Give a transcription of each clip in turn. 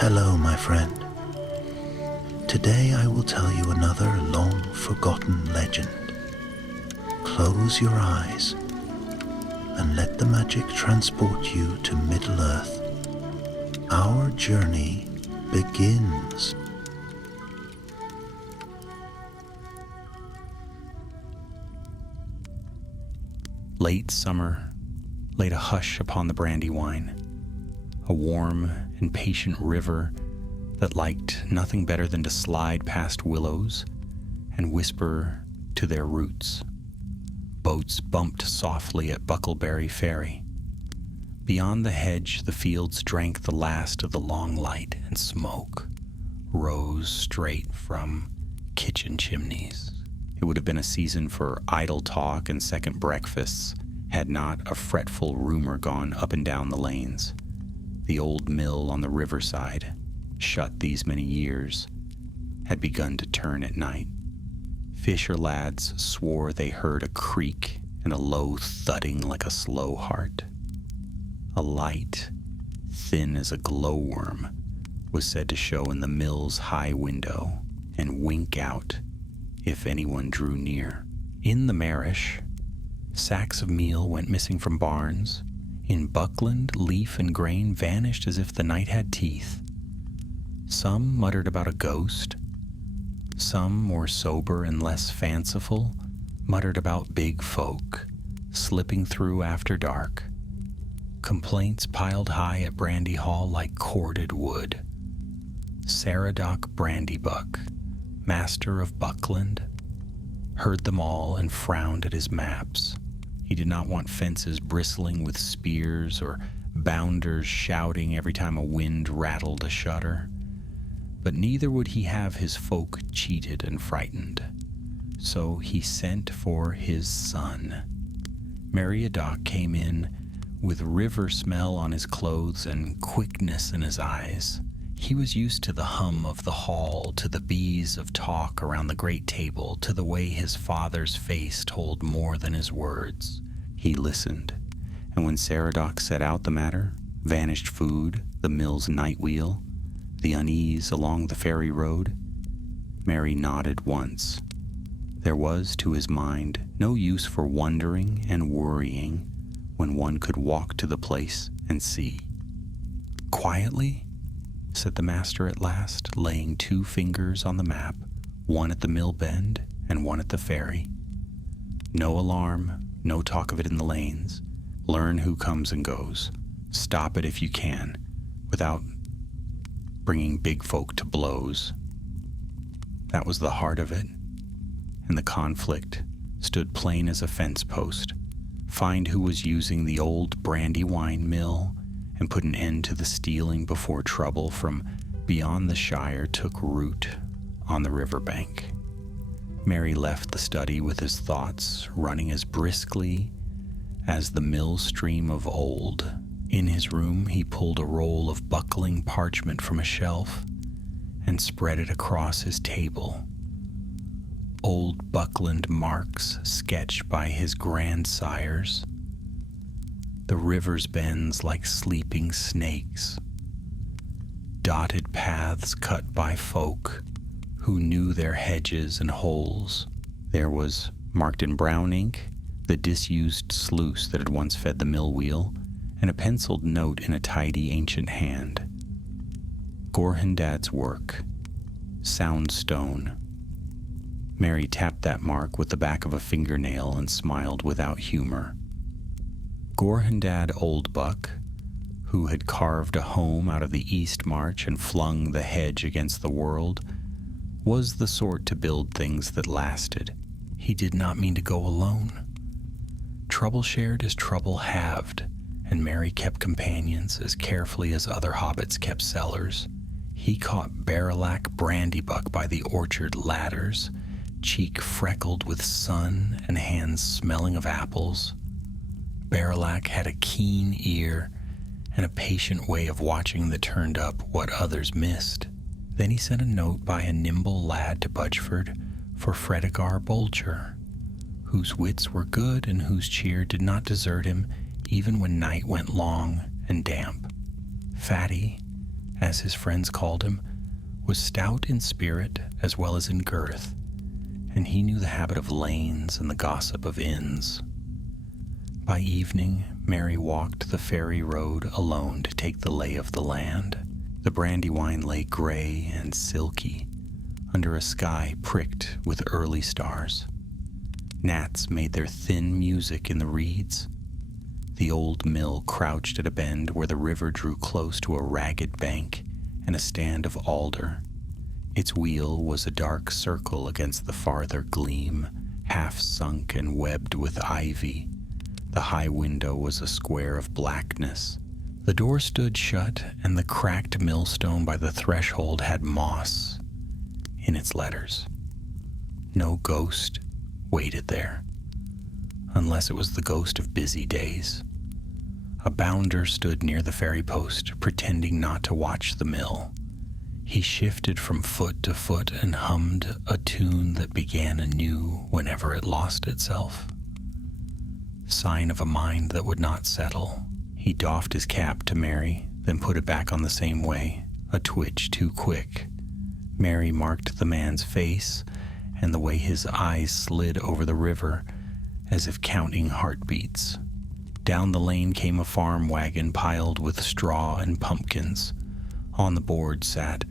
Hello, my friend. Today I will tell you another long-forgotten legend. Close your eyes and let the magic transport you to Middle-earth. Our journey begins. Late summer laid a hush upon the Brandywine, a warm and patient river that liked nothing better than to slide past willows and whisper to their roots. Boats bumped softly at Buckleberry Ferry. Beyond the hedge, the fields drank the last of the long light, and smoke rose straight from kitchen chimneys. It would have been a season for idle talk and second breakfasts had not a fretful rumor gone up and down the lanes. The old mill on the riverside, shut these many years, had begun to turn at night. Fisher lads swore they heard a creak and a low thudding like a slow heart. A light, thin as a glowworm, was said to show in the mill's high window and wink out if anyone drew near. In the Marish, sacks of meal went missing from barns. In Buckland, leaf and grain vanished as if the night had teeth. Some muttered about a ghost. Some, more sober and less fanciful, muttered about big folk slipping through after dark. Complaints piled high at Brandy Hall like corded wood. Saradoc Brandybuck, master of Buckland, heard them all and frowned at his maps. He did not want fences bristling with spears or bounders shouting every time a wind rattled a shutter. But neither would he have his folk cheated and frightened. So he sent for his son. Meriadoc came in with river smell on his clothes and quickness in his eyes. He was used to the hum of the hall, to the bees of talk around the great table, to the way his father's face told more than his words. He listened, and when Saradoc set out the matter, vanished food, the mill's night wheel, the unease along the ferry road, Mary nodded once. There was, to his mind, no use for wondering and worrying when one could walk to the place and see. Quietly, said the master at last, laying 2 fingers on the map, one at the mill bend and one at the ferry. No alarm, no talk of it in the lanes. Learn who comes and goes. Stop it if you can, without bringing big folk to blows. That was the heart of it, and the conflict stood plain as a fence post. Find who was using the old Brandywine mill and put an end to the stealing before trouble from beyond the Shire took root on the riverbank. Mary left the study with his thoughts running as briskly as the mill stream of old. In his room, he pulled a roll of buckling parchment from a shelf and spread it across his table. Old Buckland marks sketched by his grandsires. The river's bends like sleeping snakes. Dotted paths cut by folk who knew their hedges and holes. There was, marked in brown ink, the disused sluice that had once fed the mill wheel, and a penciled note in a tidy ancient hand. Gorhendad's work. Soundstone. Mary tapped that mark with the back of a fingernail and smiled without humor. Gorhendad Oldbuck, who had carved a home out of the East March and flung the hedge against the world, was the sort to build things that lasted. He did not mean to go alone. Trouble shared is trouble halved, and Mary kept companions as carefully as other hobbits kept cellars. He caught Barilac Brandybuck by the orchard ladders, cheek freckled with sun and hands smelling of apples. Barilac had a keen ear and a patient way of watching that turned up what others missed. Then he sent a note by a nimble lad to Budgeford for Fredegar Bolger, whose wits were good and whose cheer did not desert him even when night went long and damp. Fatty, as his friends called him, was stout in spirit as well as in girth, and he knew the habit of lanes and the gossip of inns. By evening, Mary walked the ferry road alone to take the lay of the land. The Brandywine lay gray and silky under a sky pricked with early stars. Gnats made their thin music in the reeds. The old mill crouched at a bend where the river drew close to a ragged bank and a stand of alder. Its wheel was a dark circle against the farther gleam, half sunk and webbed with ivy. The high window was a square of blackness. The door stood shut, and the cracked millstone by the threshold had moss in its letters. No ghost waited there, unless it was the ghost of busy days. A bounder stood near the ferry post, pretending not to watch the mill. He shifted from foot to foot and hummed a tune that began anew whenever it lost itself. Sign of a mind that would not settle. He doffed his cap to Mary, then put it back on the same way, a twitch too quick. Mary marked the man's face and the way his eyes slid over the river as if counting heartbeats. Down the lane came a farm wagon piled with straw and pumpkins. On the board sat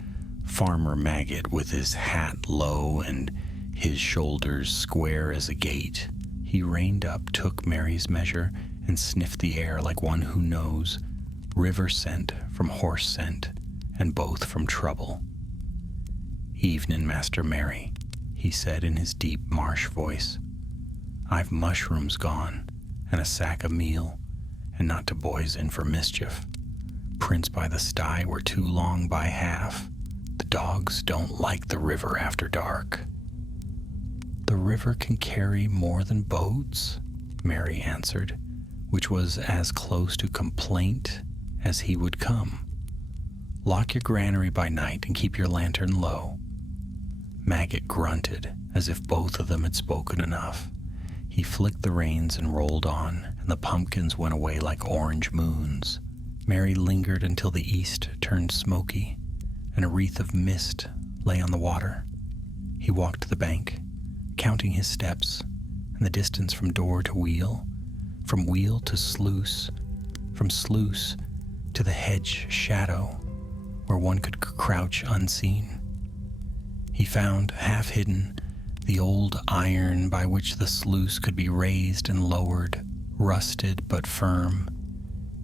Farmer Maggot with his hat low and his shoulders square as a gate. He reined up, took Mary's measure, and sniffed the air like one who knows river scent from horse scent, and both from trouble. "Evenin', Master Mary," he said in his deep marsh voice. "I've mushrooms gone, and a sack of meal, and not to boys in for mischief. Prince by the sty were too long by half. The dogs don't like the river after dark." "The river can carry more than boats," Mary answered, which was as close to complaint as he would come. "Lock your granary by night and keep your lantern low." Maggot grunted, as if both of them had spoken enough. He flicked the reins and rolled on, and the pumpkins went away like orange moons. Mary lingered until the east turned smoky, and a wreath of mist lay on the water. He walked to the bank, counting his steps and the distance from door to wheel, from wheel to sluice, from sluice to the hedge shadow where one could crouch unseen. He found, half hidden, the old iron by which the sluice could be raised and lowered, rusted but firm.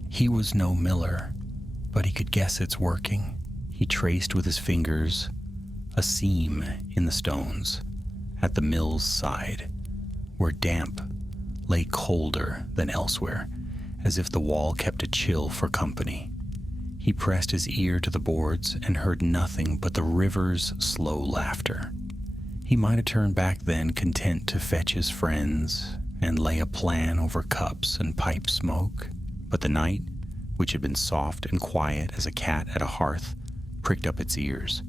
He was no miller, but he could guess its working. He traced with his fingers a seam in the stones at the mill's side, where damp lay colder than elsewhere, as if the wall kept a chill for company. He pressed his ear to the boards and heard nothing but the river's slow laughter. He might have turned back then, content to fetch his friends and lay a plan over cups and pipe smoke, but the night, which had been soft and quiet as a cat at a hearth, pricked up its ears.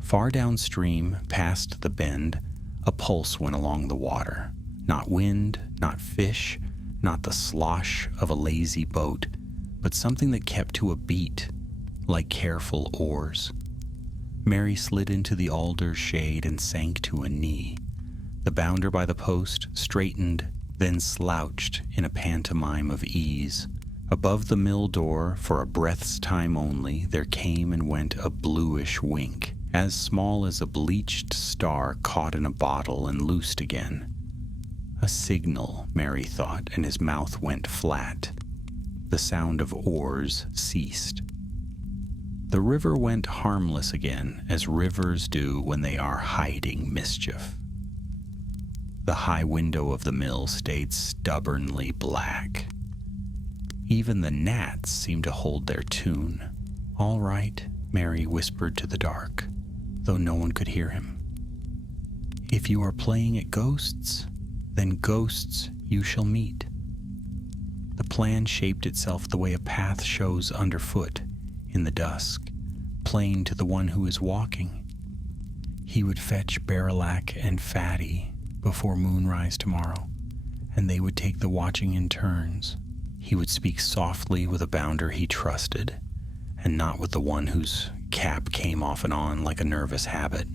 Far downstream, past the bend, a pulse went along the water. Not wind, not fish, not the slosh of a lazy boat, but something that kept to a beat, like careful oars. Mary slid into the alder's shade and sank to a knee. The bounder by the post straightened, then slouched in a pantomime of ease. Above the mill door, for a breath's time only, there came and went a bluish wink, as small as a bleached star caught in a bottle and loosed again. A signal, Mary thought, and his mouth went flat. The sound of oars ceased. The river went harmless again, as rivers do when they are hiding mischief. The high window of the mill stayed stubbornly black. Even the gnats seemed to hold their tune. "All right," Mary whispered to the dark, though no one could hear him. "If you are playing at ghosts, then ghosts you shall meet." The plan shaped itself the way a path shows underfoot in the dusk, plain to the one who is walking. He would fetch Barrelac and Fatty before moonrise tomorrow, and they would take the watching in turns. He would speak softly with a bounder he trusted, and not with the one whose cap came off and on like a nervous habit.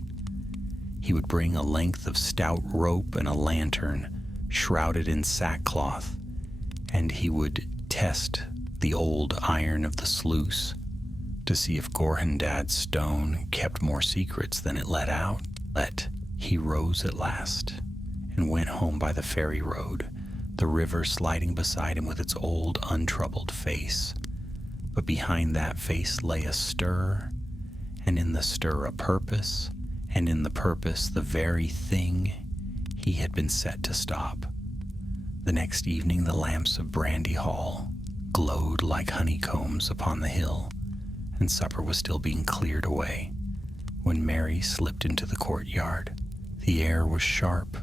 He would bring a length of stout rope and a lantern shrouded in sackcloth, and he would test the old iron of the sluice to see if Gorhendad's stone kept more secrets than it let out. He rose at last and went home by the ferry road, the river sliding beside him with its old, untroubled face. But behind that face lay a stir, and in the stir a purpose, and in the purpose the very thing he had been set to stop. The next evening the lamps of Brandy Hall glowed like honeycombs upon the hill, and supper was still being cleared away when Mary slipped into the courtyard. The air was sharp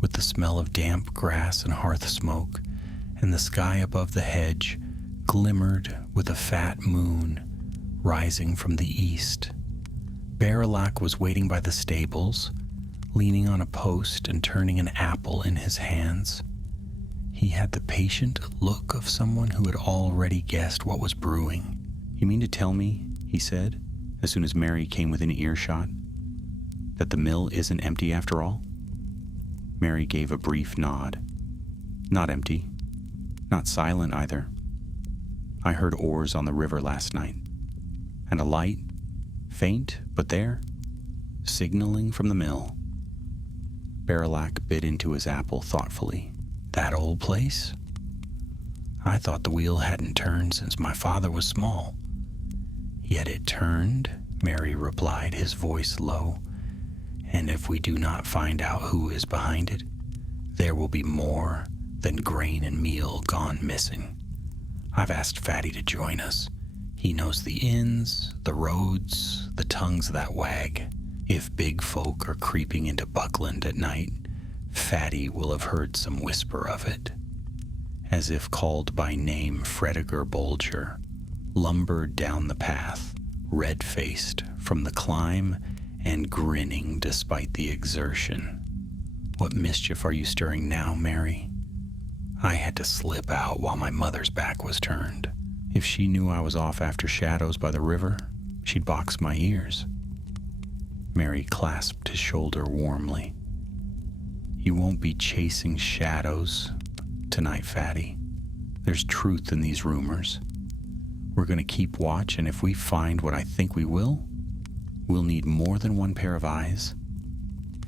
with the smell of damp grass and hearth smoke, and the sky above the hedge glimmered with a fat moon rising from the east. Barilak was waiting by the stables, leaning on a post and turning an apple in his hands. He had the patient look of someone who had already guessed what was brewing. "You mean to tell me," he said, as soon as Mary came within earshot, "that the mill isn't empty after all?" Mary gave a brief nod. "Not empty. Not silent either. I heard oars on the river last night, and a light, faint but there, signaling from the mill." Barilak bit into his apple thoughtfully. "That old place? I thought the wheel hadn't turned since my father was small." "Yet it turned," Mary replied, his voice low, "and if we do not find out who is behind it, there will be more than grain and meal gone missing. I've asked Fatty to join us. He knows the inns, the roads, the tongues that wag. If big folk are creeping into Buckland at night, Fatty will have heard some whisper of it." As if called by name, Fredegar Bolger lumbered down the path, red-faced from the climb and grinning despite the exertion. "What mischief are you stirring now, Mary?" "I had to slip out while my mother's back was turned. If she knew I was off after shadows by the river, she'd box my ears." Mary clasped his shoulder warmly. "You won't be chasing shadows tonight, Fatty. There's truth in these rumors. We're going to keep watch, and if we find what I think we will, we'll need more than one pair of eyes."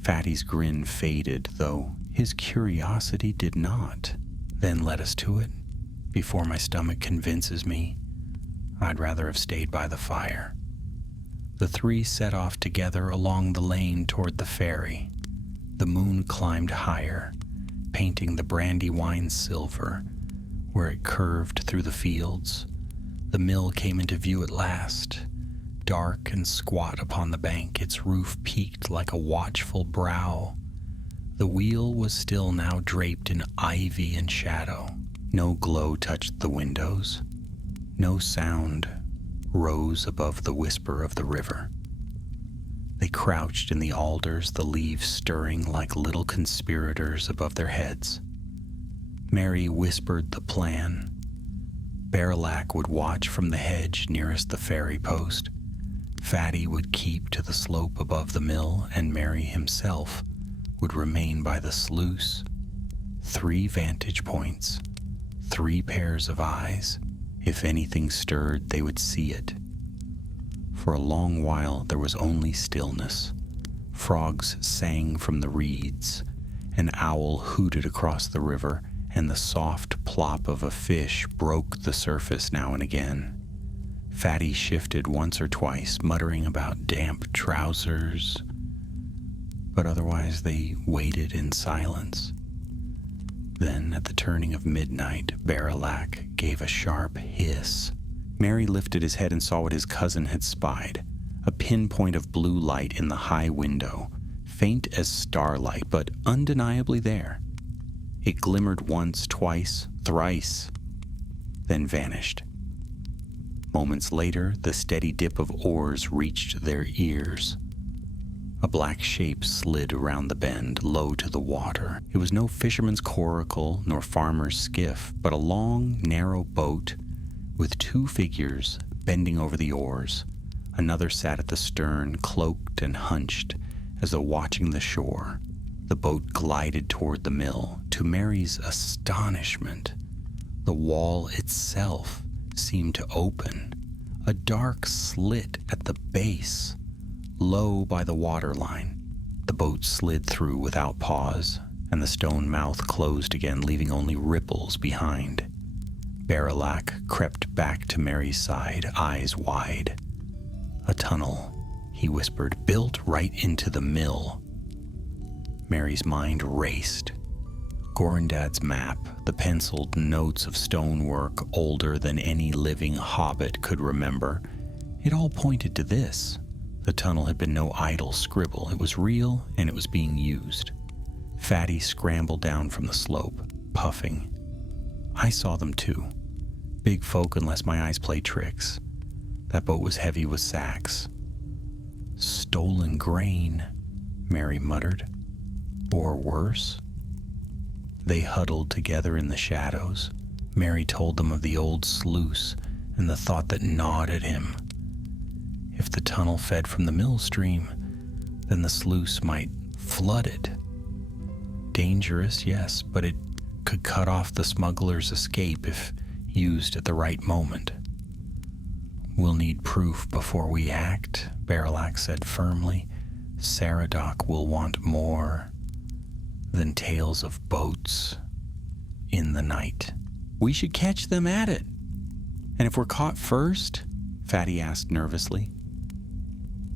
Fatty's grin faded, though his curiosity did not. "Then let us to it, before my stomach convinces me I'd rather have stayed by the fire." The three set off together along the lane toward the ferry. The moon climbed higher, painting the Brandywine silver where it curved through the fields. The mill came into view at last, dark and squat upon the bank, its roof peaked like a watchful brow. The wheel was still now draped in ivy and shadow. No glow touched the windows. No sound rose above the whisper of the river. They crouched in the alders, the leaves stirring like little conspirators above their heads. Mary whispered the plan. Barilak would watch from the hedge nearest the ferry post. Fatty would keep to the slope above the mill, and Mary himself would remain by the sluice. 3 vantage points, 3 pairs of eyes. If anything stirred, they would see it. For a long while there was only stillness. Frogs sang from the reeds. An owl hooted across the river, and the soft plop of a fish broke the surface now and again. Fatty shifted once or twice, muttering about damp trousers, but otherwise they waited in silence. Then, at the turning of midnight, Barilak gave a sharp hiss. Mary lifted his head and saw what his cousin had spied, a pinpoint of blue light in the high window, faint as starlight, but undeniably there. It glimmered once, twice, thrice, then vanished. Moments later, the steady dip of oars reached their ears. A black shape slid around the bend, low to the water. It was no fisherman's coracle nor farmer's skiff, but a long, narrow boat with 2 figures bending over the oars. Another sat at the stern, cloaked and hunched, as though watching the shore. The boat glided toward the mill. To Mary's astonishment, the wall itself seemed to open, a dark slit at the base, low by the waterline. The boat slid through without pause, and the stone mouth closed again, leaving only ripples behind. Barilak crept back to Mary's side, eyes wide. "A tunnel," he whispered, "built right into the mill." Mary's mind raced. Gorindad's map, the penciled notes of stonework older than any living hobbit could remember, it all pointed to this. The tunnel had been no idle scribble. It was real, and it was being used. Fatty scrambled down from the slope, puffing. I saw them too. Big folk unless my eyes play tricks. That boat was heavy with sacks. "Stolen grain," Mary muttered. "Or worse." They huddled together in the shadows. Mary told them of the old sluice and the thought that gnawed at him. If the tunnel fed from the mill stream, then the sluice might flood it. Dangerous, yes, but it could cut off the smuggler's escape if used at the right moment. "We'll need proof before we act," Barilak said firmly. "Saradoc will want more than tales of boats in the night." "We should catch them at it. And if we're caught first," Fatty asked nervously.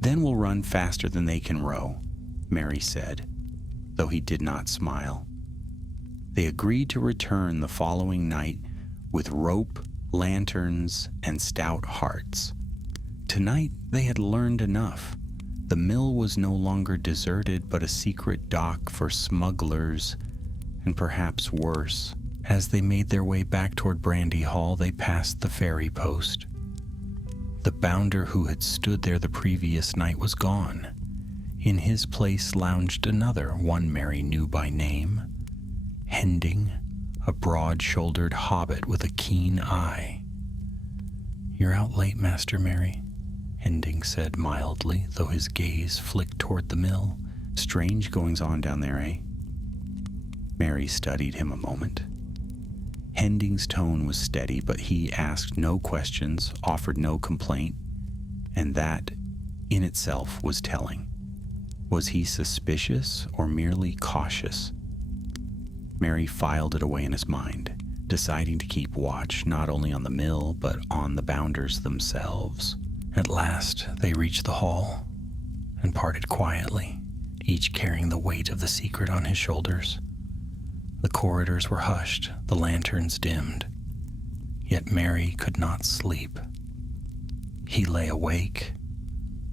"Then we'll run faster than they can row," Mary said, though he did not smile. They agreed to return the following night with rope, lanterns, and stout hearts. Tonight they had learned enough. The mill was no longer deserted, but a secret dock for smugglers, and perhaps worse. As they made their way back toward Brandy Hall, they passed the ferry post. The bounder who had stood there the previous night was gone. In his place lounged another, one Mary knew by name, Hending, a broad-shouldered hobbit with a keen eye. "You're out late, Master Mary," Hending said mildly, though his gaze flicked toward the mill. "Strange goings-on down there, eh?" Mary studied him a moment. Hending's tone was steady, but he asked no questions, offered no complaint, and that in itself was telling. Was he suspicious or merely cautious? Mary filed it away in his mind, deciding to keep watch not only on the mill, but on the bounders themselves. At last, they reached the hall and parted quietly, each carrying the weight of the secret on his shoulders. The corridors were hushed, the lanterns dimmed, yet Mary could not sleep. He lay awake,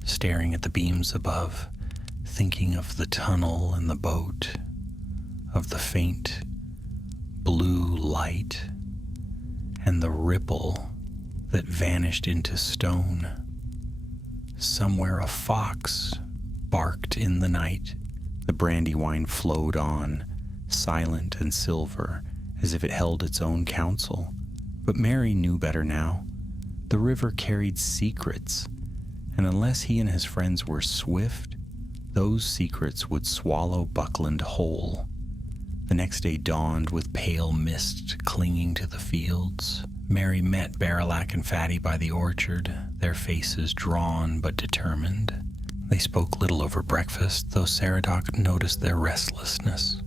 staring at the beams above, thinking of the tunnel and the boat, of the faint blue light and the ripple that vanished into stone. Somewhere a fox barked in the night. The Brandywine flowed on, silent and silver, as if it held its own counsel. But Mary knew better now. The river carried secrets, and unless he and his friends were swift, those secrets would swallow Buckland whole. The next day dawned with pale mist clinging to the fields. Mary met Barilak and Fatty by the orchard, their faces drawn but determined. They spoke little over breakfast, though Saradoc noticed their restlessness.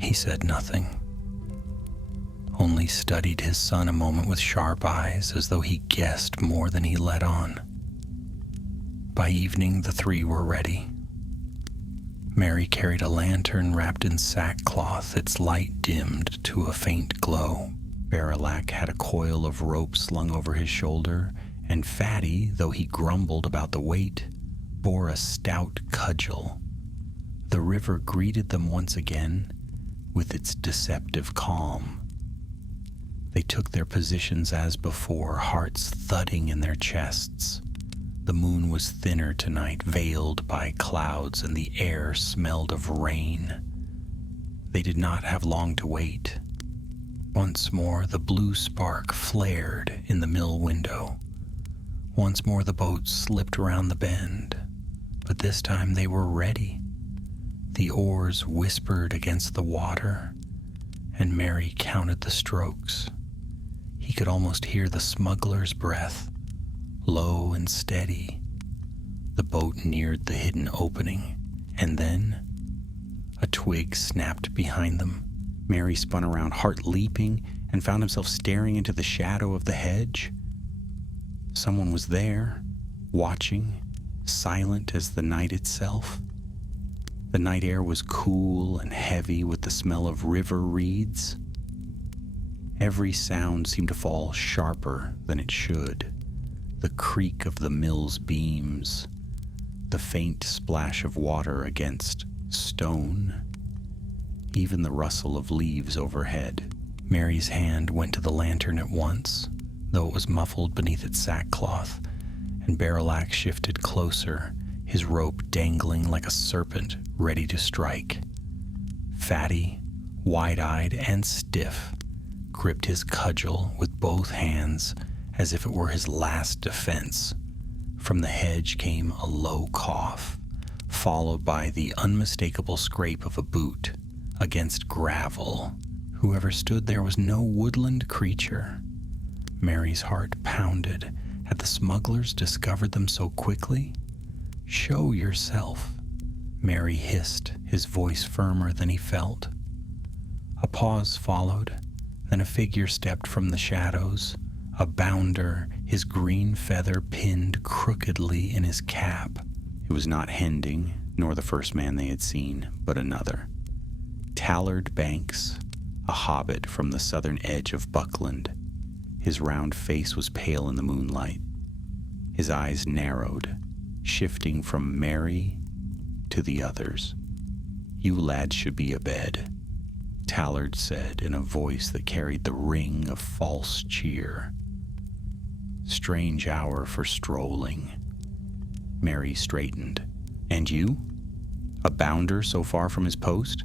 He said nothing, only studied his son a moment with sharp eyes, as though he guessed more than he let on. By evening, the three were ready. Mary carried a lantern wrapped in sackcloth, its light dimmed to a faint glow. Barilak had a coil of rope slung over his shoulder, and Fatty, though he grumbled about the weight, bore a stout cudgel. The river greeted them once again with its deceptive calm. They took their positions as before, hearts thudding in their chests. The moon was thinner tonight, veiled by clouds, and the air smelled of rain. They did not have long to wait. Once more, the blue spark flared in the mill window. Once more the boat slipped around the bend, but this time they were ready. The oars whispered against the water, and Merry counted the strokes. He could almost hear the smuggler's breath, low and steady. The boat neared the hidden opening, and then a twig snapped behind them. Merry spun around, heart leaping, and found himself staring into the shadow of the hedge. Someone was there, watching, silent as the night itself. The night air was cool and heavy with the smell of river reeds. Every sound seemed to fall sharper than it should. The creak of the mill's beams, the faint splash of water against stone, even the rustle of leaves overhead. Mary's hand went to the lantern at once, though it was muffled beneath its sackcloth, and Barrelac shifted closer, his rope dangling like a serpent ready to strike. Fatty, wide-eyed and stiff, gripped his cudgel with both hands as if it were his last defense. From the hedge came a low cough, followed by the unmistakable scrape of a boot against gravel. Whoever stood there was no woodland creature. Mary's heart pounded. Had the smugglers discovered them so quickly? "Show yourself," Mary hissed, his voice firmer than he felt. A pause followed, then a figure stepped from the shadows, a bounder, his green feather pinned crookedly in his cap. It was not Hending, nor the first man they had seen, but another. Tallard Banks, a hobbit from the southern edge of Buckland. His round face was pale in the moonlight. His eyes narrowed, shifting from Mary to the others. "You lads should be abed," Tallard said in a voice that carried the ring of false cheer. "Strange hour for strolling." Mary straightened. "And you? A bounder so far from his post?"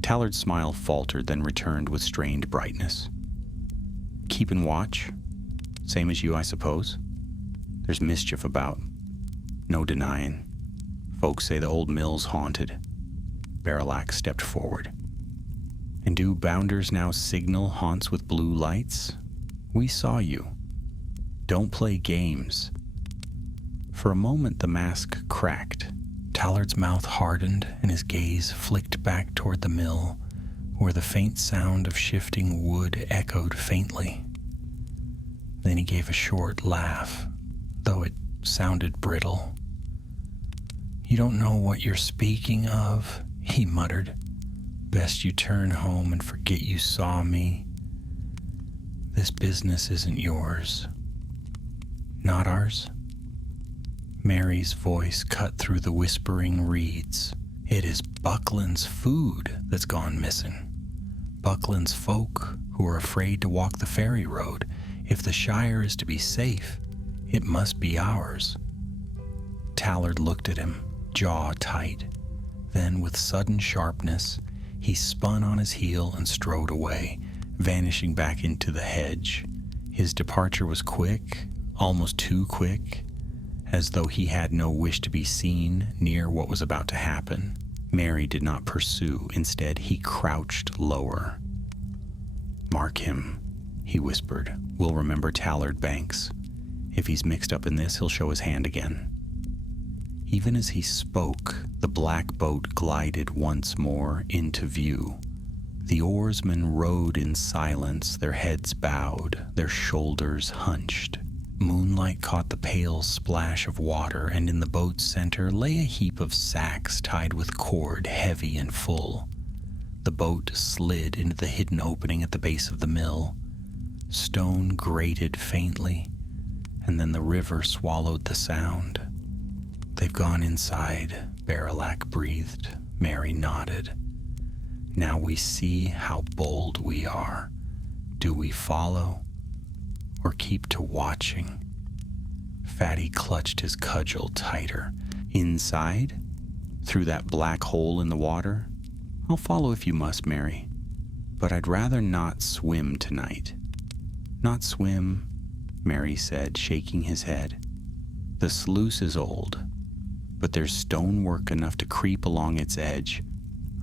Tallard's smile faltered, then returned with strained brightness. "Keepin' watch? Same as you, I suppose? There's mischief about. No denying. Folks say the old mill's haunted." Barrelac stepped forward. "And do bounders now signal haunts with blue lights? We saw you. Don't play games." For a moment the mask cracked. Tallard's mouth hardened and his gaze flicked back toward the mill, where the faint sound of shifting wood echoed faintly. Then he gave a short laugh, though it sounded brittle. "You don't know what you're speaking of," he muttered. "Best you turn home and forget you saw me. This business isn't yours." "Not ours?" Mary's voice cut through the whispering reeds. "It is Buckland's food that's gone missing. Buckland's folk who are afraid to walk the ferry road. If the Shire is to be safe, it must be ours." Tallard looked at him, jaw tight. Then, with sudden sharpness, he spun on his heel and strode away, vanishing back into the hedge. His departure was quick, almost too quick, as though he had no wish to be seen near what was about to happen. Mary did not pursue. Instead, he crouched lower. "Mark him," he whispered. "We'll remember Tallard Banks. If he's mixed up in this, he'll show his hand again." Even as he spoke, the black boat glided once more into view. The oarsmen rowed in silence, their heads bowed, their shoulders hunched. Moonlight caught the pale splash of water, and in the boat's center lay a heap of sacks tied with cord, heavy and full. The boat slid into the hidden opening at the base of the mill. Stone grated faintly, and then the river swallowed the sound. "They've gone inside," Barrelac breathed. Mary nodded. "Now we see how bold we are. Do we follow, or keep to watching?" Fatty clutched his cudgel tighter. "Inside? Through that black hole in the water? I'll follow if you must, Mary. But I'd rather not swim tonight. Not swim, Mary said, shaking his head. "The sluice is old, but there's stonework enough to creep along its edge.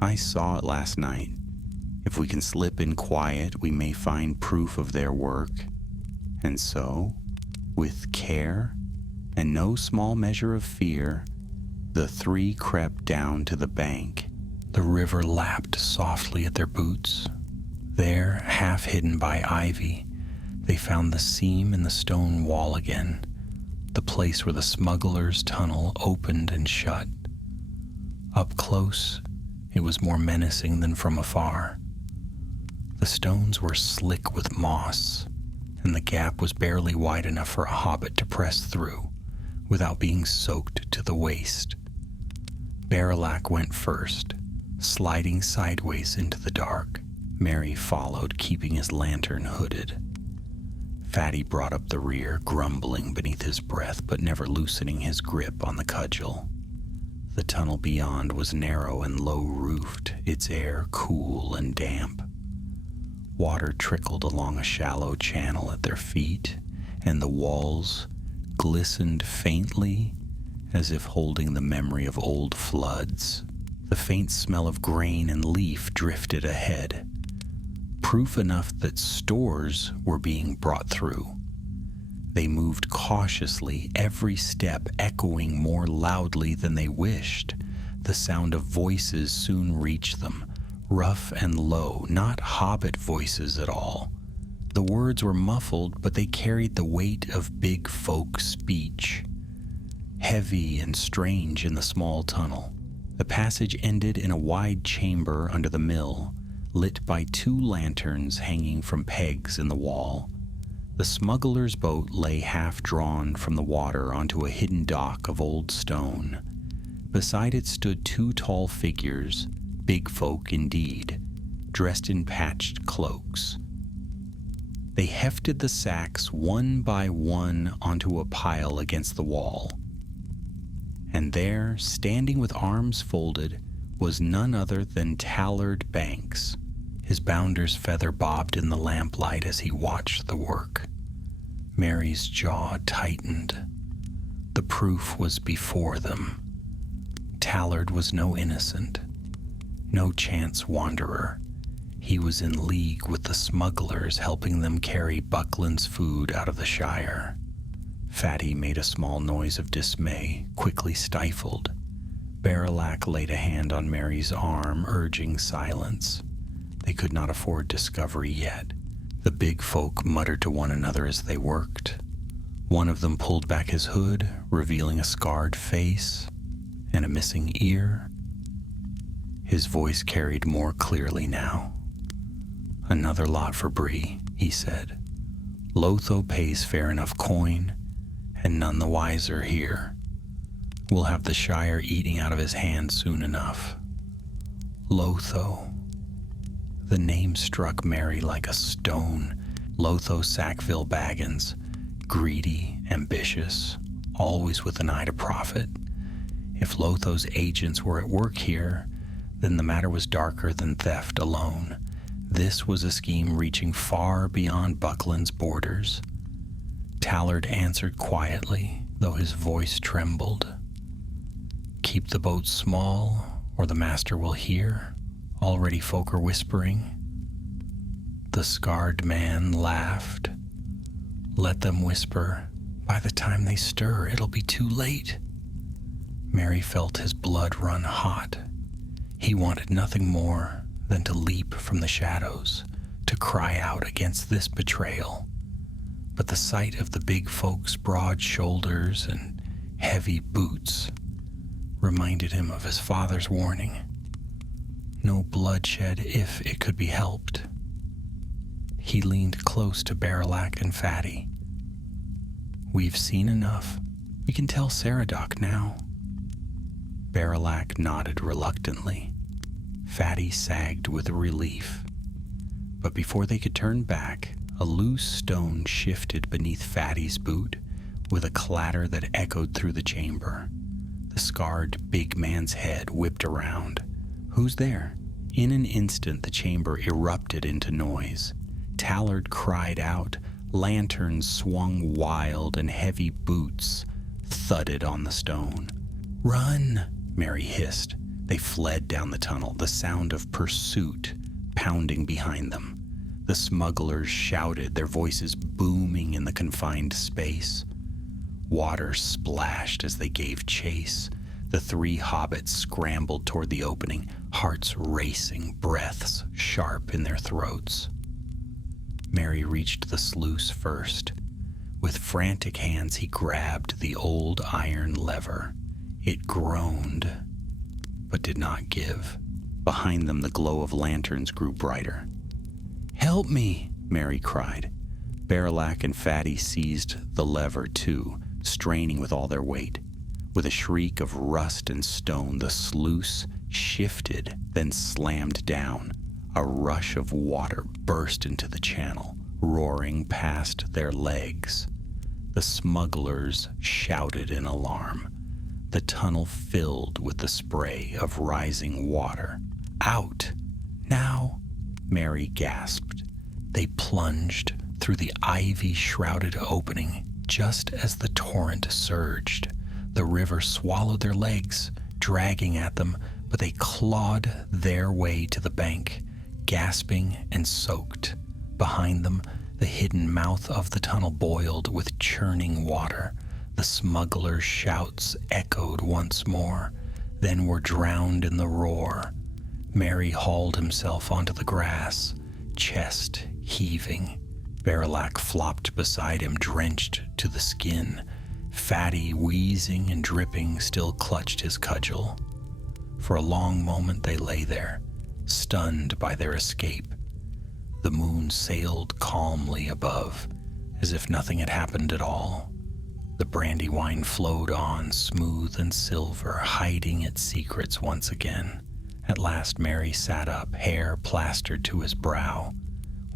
I saw it last night. If we can slip in quiet, we may find proof of their work." And so, with care and no small measure of fear, the three crept down to the bank. The river lapped softly at their boots. There, half hidden by ivy, they found the seam in the stone wall again, the place where the smuggler's tunnel opened and shut. Up close, it was more menacing than from afar. The stones were slick with moss, and the gap was barely wide enough for a hobbit to press through without being soaked to the waist. Baralac went first, sliding sideways into the dark. Mary followed, keeping his lantern hooded. Fatty brought up the rear, grumbling beneath his breath but never loosening his grip on the cudgel. The tunnel beyond was narrow and low-roofed, its air cool and damp. Water trickled along a shallow channel at their feet, and the walls glistened faintly as if holding the memory of old floods. The faint smell of grain and leaf drifted ahead, proof enough that stores were being brought through. They moved cautiously, every step echoing more loudly than they wished. The sound of voices soon reached them, rough and low, not hobbit voices at all. The words were muffled, but they carried the weight of big folk speech. Heavy and strange in the small tunnel, the passage ended in a wide chamber under the mill, lit by 2 lanterns hanging from pegs in the wall. The smuggler's boat lay half-drawn from the water onto a hidden dock of old stone. Beside it stood 2 tall figures, big folk indeed, dressed in patched cloaks. They hefted the sacks one by one onto a pile against the wall. And there, standing with arms folded, was none other than Tallard Banks. His bounder's feather bobbed in the lamplight as he watched the work. Mary's jaw tightened. The proof was before them. Tallard was no innocent, no chance wanderer. He was in league with the smugglers, helping them carry Buckland's food out of the Shire. Fatty made a small noise of dismay, quickly stifled. Baralac laid a hand on Mary's arm, urging silence. They could not afford discovery yet. The big folk muttered to one another as they worked. One of them pulled back his hood, revealing a scarred face and a missing ear. His voice carried more clearly now. "Another lot for Bree," he said. "Lotho pays fair enough coin, and none the wiser here. We'll have the Shire eating out of his hand soon enough." Lotho. The name struck Mary like a stone. Lotho Sackville Baggins, greedy, ambitious, always with an eye to profit. If Lotho's agents were at work here, then the matter was darker than theft alone. This was a scheme reaching far beyond Buckland's borders. Tallard answered quietly, though his voice trembled. "Keep the boat small, or the master will hear. Already folk are whispering." The scarred man laughed. "Let them whisper. By the time they stir, it'll be too late." Mary felt his blood run hot. He wanted nothing more than to leap from the shadows, to cry out against this betrayal. But the sight of the big folks' broad shoulders and heavy boots reminded him of his father's warning. No bloodshed if it could be helped. He leaned close to Baralac and Fatty. "We've seen enough. We can tell Saradoc now." Baralac nodded reluctantly. Fatty sagged with relief. But before they could turn back, a loose stone shifted beneath Fatty's boot with a clatter that echoed through the chamber. The scarred big man's head whipped around. "Who's there?" In an instant, the chamber erupted into noise. Tallard cried out, Lanterns swung wild and heavy boots thudded on the stone. "Run!" Mary hissed. They fled down the tunnel, the sound of pursuit pounding behind them. The smugglers shouted, their voices booming in the confined space. Water splashed as they gave chase. The three hobbits scrambled toward the opening, hearts racing, breaths sharp in their throats. Mary reached the sluice first. With frantic hands, he grabbed the old iron lever. It groaned, but did not give. Behind them, the glow of lanterns grew brighter. "Help me!" Mary cried. Baralac and Fatty seized the lever too, straining with all their weight. With a shriek of rust and stone, the sluice shifted, then slammed down. A rush of water burst into the channel, roaring past their legs. The smugglers shouted in alarm. The tunnel filled with the spray of rising water. "Out! Now!" Mary gasped. They plunged through the ivy-shrouded opening just as the torrent surged. The river swallowed their legs, dragging at them, but they clawed their way to the bank, gasping and soaked. Behind them, the hidden mouth of the tunnel boiled with churning water. The smugglers' shouts echoed once more, then were drowned in the roar. Mary hauled himself onto the grass, chest heaving. Baralac flopped beside him, drenched to the skin. Fatty, wheezing and dripping, still clutched his cudgel. For a long moment they lay there, stunned by their escape. The moon sailed calmly above, as if nothing had happened at all. The Brandywine flowed on, smooth and silver, hiding its secrets once again. At last Mary sat up, hair plastered to his brow.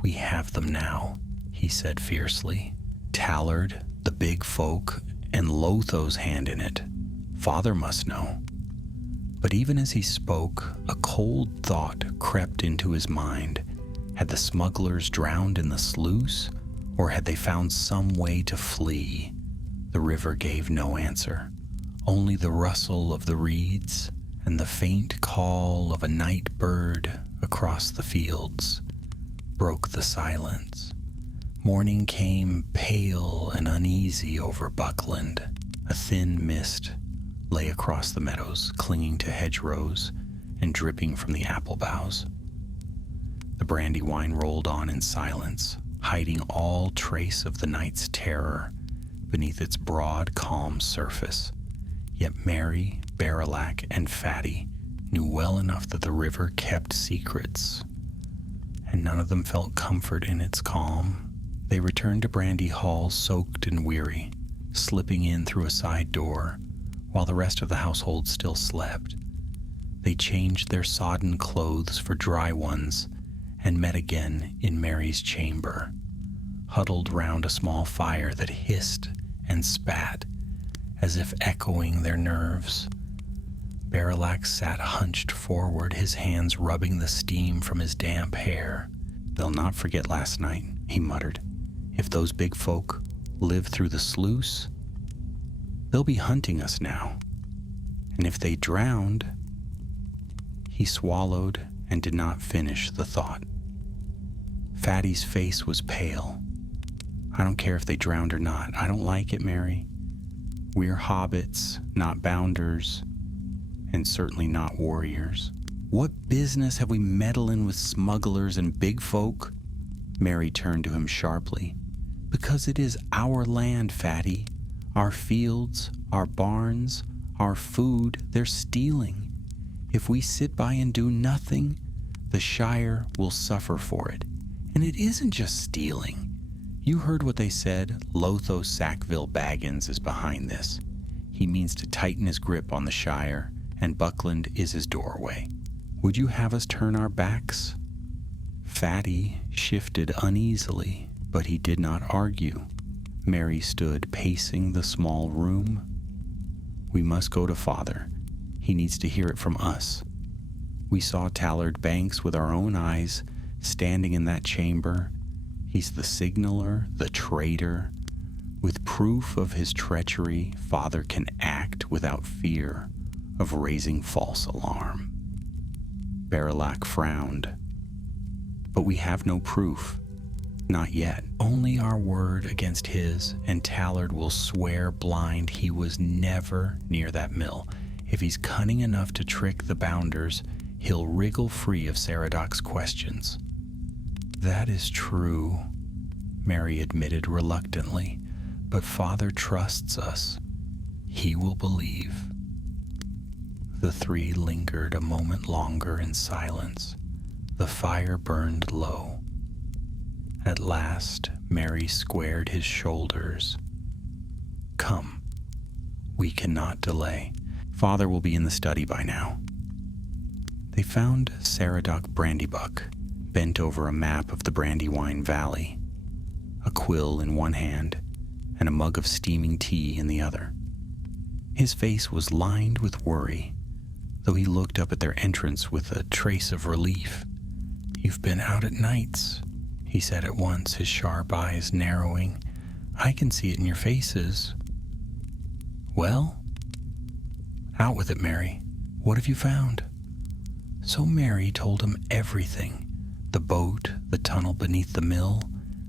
"We have them now," he said fiercely. "Tallard, the big folk, and Lotho's hand in it. Father must know." But even as he spoke, a cold thought crept into his mind. Had the smugglers drowned in the sluice, or had they found some way to flee? The river gave no answer. Only the rustle of the reeds and the faint call of a night bird across the fields broke the silence. Morning came pale and uneasy over Buckland. A thin mist lay across the meadows, clinging to hedgerows and dripping from the apple boughs. The Brandywine rolled on in silence, hiding all trace of the night's terror beneath its broad, calm surface. Yet Mary, Baralac, and Fatty knew well enough that the river kept secrets, and none of them felt comfort in its calm. They returned to Brandy Hall soaked and weary, slipping in through a side door while the rest of the household still slept. They changed their sodden clothes for dry ones and met again in Mary's chamber, huddled round a small fire that hissed and spat as if echoing their nerves. Baralac sat hunched forward, his hands rubbing the steam from his damp hair. "They'll not forget last night," he muttered. "If those big folk live through the sluice, they'll be hunting us now. And if they drowned..." He swallowed and did not finish the thought. Fatty's face was pale. "I don't care if they drowned or not. I don't like it, Mary. We're hobbits, not bounders, and certainly not warriors. What business have we meddling with smugglers and big folk?" Mary turned to him sharply. "Because it is our land, Fatty. Our fields, our barns, our food, they're stealing. If we sit by and do nothing, the Shire will suffer for it. And it isn't just stealing. You heard what they said. Lotho Sackville Baggins is behind this. He means to tighten his grip on the Shire, and Buckland is his doorway. Would you have us turn our backs?" Fatty shifted uneasily, but he did not argue. Mary stood pacing the small room. "We must go to Father. He needs to hear it from us. We saw Tallard Banks with our own eyes, standing in that chamber. He's the signaler, the traitor. With proof of his treachery, Father can act without fear of raising false alarm. Barilak frowned. But we have no proof. Not yet. Only our word against his, and Tallard will swear blind he was never near that mill. If he's cunning enough to trick the Bounders, he'll wriggle free of Saradoc's questions. That is true, Mary admitted reluctantly, but Father trusts us. He will believe. The three lingered a moment longer in silence. The fire burned low. At last, Mary squared his shoulders. Come, we cannot delay. Father will be in the study by now. They found Saradoc Brandybuck, bent over a map of the Brandywine Valley, a quill in one hand and a mug of steaming tea in the other. His face was lined with worry, though he looked up at their entrance with a trace of relief. You've been out at nights, he said at once, his sharp eyes narrowing. I can see it in your faces. Well? Out with it, Mary. What have you found? So Mary told him everything. The boat, the tunnel beneath the mill,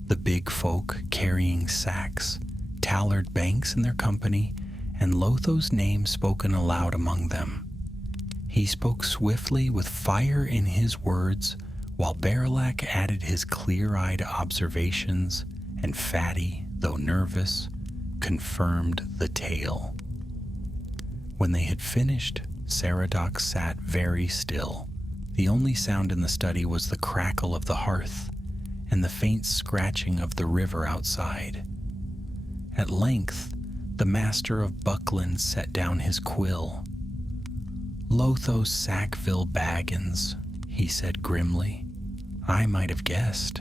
the big folk carrying sacks, Tallard Banks and their company, and Lotho's name spoken aloud among them. He spoke swiftly with fire in his words, while Barilak added his clear-eyed observations, and Fatty, though nervous, confirmed the tale. When they had finished, Saradoc sat very still. The only sound in the study was the crackle of the hearth and the faint scratching of the river outside. At length, the master of Buckland set down his quill. Lotho Sackville Baggins, he said grimly. I might have guessed.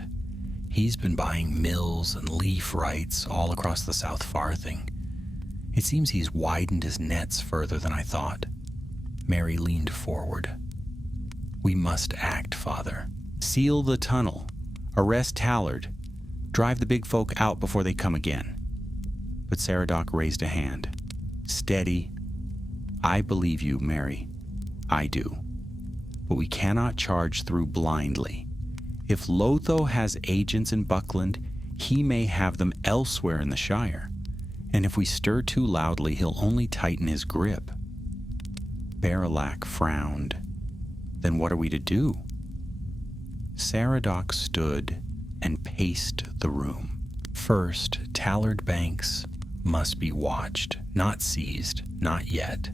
He's been buying mills and leaf rights all across the South Farthing. It seems he's widened his nets further than I thought. Mary leaned forward. We must act, Father. Seal the tunnel. Arrest Tallard. Drive the big folk out before they come again. But Saradoc raised a hand. Steady. I believe you, Mary. I do. But we cannot charge through blindly. If Lotho has agents in Buckland, he may have them elsewhere in the Shire. And if we stir too loudly, he'll only tighten his grip. Barilak frowned. Then what are we to do? Saradoc stood and paced the room. First, Tallard Banks must be watched, not seized, not yet.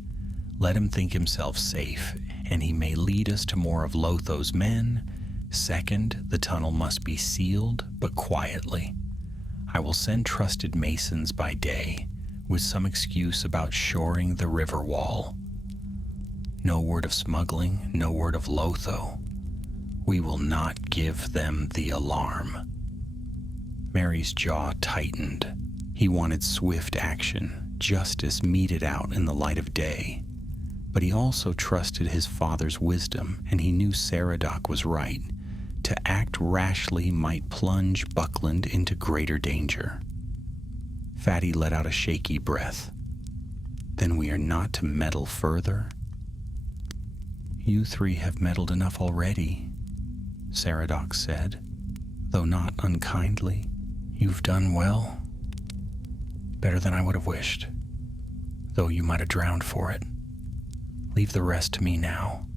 Let him think himself safe, and he may lead us to more of Lotho's men. Second, the tunnel must be sealed, but quietly. I will send trusted masons by day, with some excuse about shoring the river wall. No word of smuggling, no word of Lotho. We will not give them the alarm. Mary's jaw tightened. He wanted swift action, justice meted out in the light of day. But he also trusted his father's wisdom, and he knew Saradoc was right. To act rashly might plunge Buckland into greater danger. Fatty let out a shaky breath. Then we are not to meddle further? You three have meddled enough already, Saradoc said, though not unkindly. You've done well. Better than I would have wished, though you might have drowned for it. Leave the rest to me now.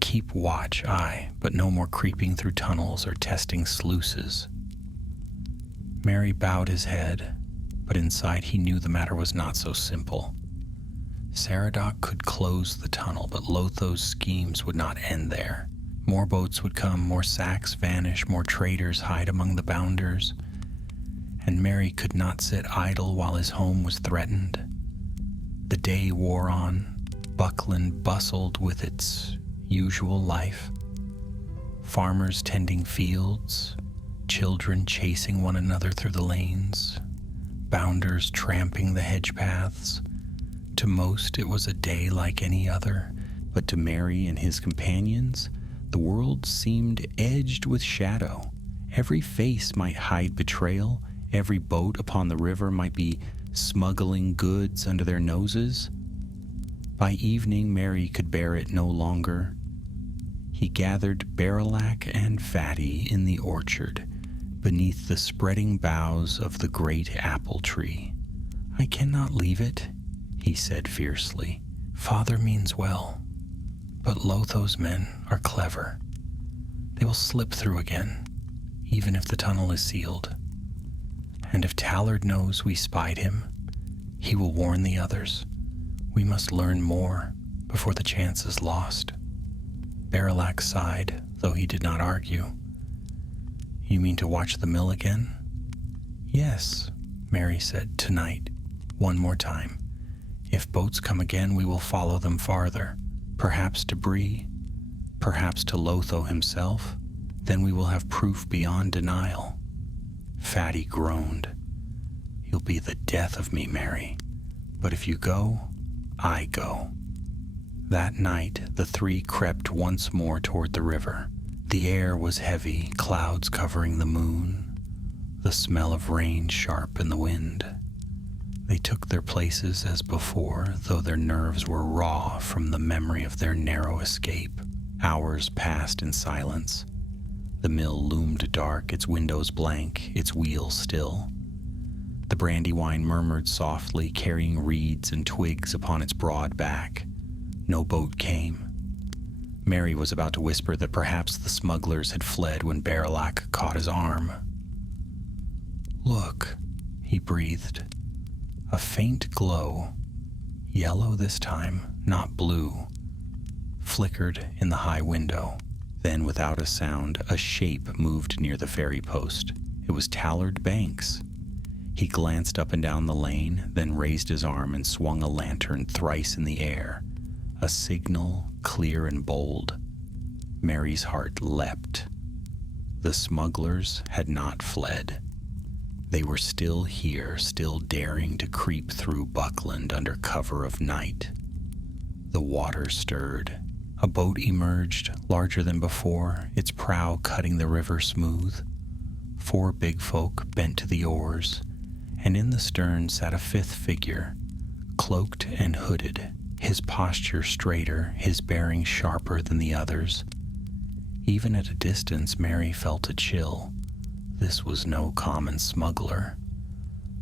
Keep watch, aye, but no more creeping through tunnels or testing sluices. Mary bowed his head, but inside he knew the matter was not so simple. Saradoc could close the tunnel, but Lotho's schemes would not end there. More boats would come, more sacks vanish, more traders hide among the Bounders, and Mary could not sit idle while his home was threatened. The day wore on. Buckland bustled with its usual life. Farmers tending fields, children chasing one another through the lanes, Bounders tramping the hedge paths. To most it was a day like any other, but to Mary and his companions, the world seemed edged with shadow, Every face might hide betrayal. Every boat upon the river might be smuggling goods under their noses. By evening, Merry could bear it no longer. He gathered Barrelac and Fatty in the orchard, beneath the spreading boughs of the great apple tree. "I cannot leave it," he said fiercely. "Father means well, but Lotho's men are clever. They will slip through again, even if the tunnel is sealed. And if Tallard knows we spied him, he will warn the others. We must learn more before the chance is lost." Barrelac sighed, though he did not argue. "You mean to watch the mill again?" "Yes," Merry said, "tonight, one more time. If boats come again, we will follow them farther, perhaps to Bree, perhaps to Lotho himself. Then we will have proof beyond denial." Fatty groaned. "You'll be the death of me, Merry. But if you go, I go." That night, the three crept once more toward the river. The air was heavy, clouds covering the moon, the smell of rain sharp in the wind. They took their places as before, though their nerves were raw from the memory of their narrow escape. Hours passed in silence. The mill loomed dark, its windows blank, its wheels still. The Brandywine murmured softly, carrying reeds and twigs upon its broad back. No boat came. Merry was about to whisper that perhaps the smugglers had fled when Barrelac caught his arm. "Look," he breathed. A faint glow, yellow this time, not blue, flickered in the high window. Then, without a sound, a shape moved near the ferry post. It was Tallard Banks. He glanced up and down the lane, then raised his arm and swung a lantern thrice in the air. A signal, clear and bold. Mary's heart leapt. The smugglers had not fled. They were still here, still daring to creep through Buckland under cover of night. The water stirred. A boat emerged, larger than before, its prow cutting the river smooth. 4 big folk bent to the oars, and in the stern sat a 5th figure, cloaked and hooded, his posture straighter, his bearing sharper than the others. Even at a distance, Merry felt a chill. This was no common smuggler.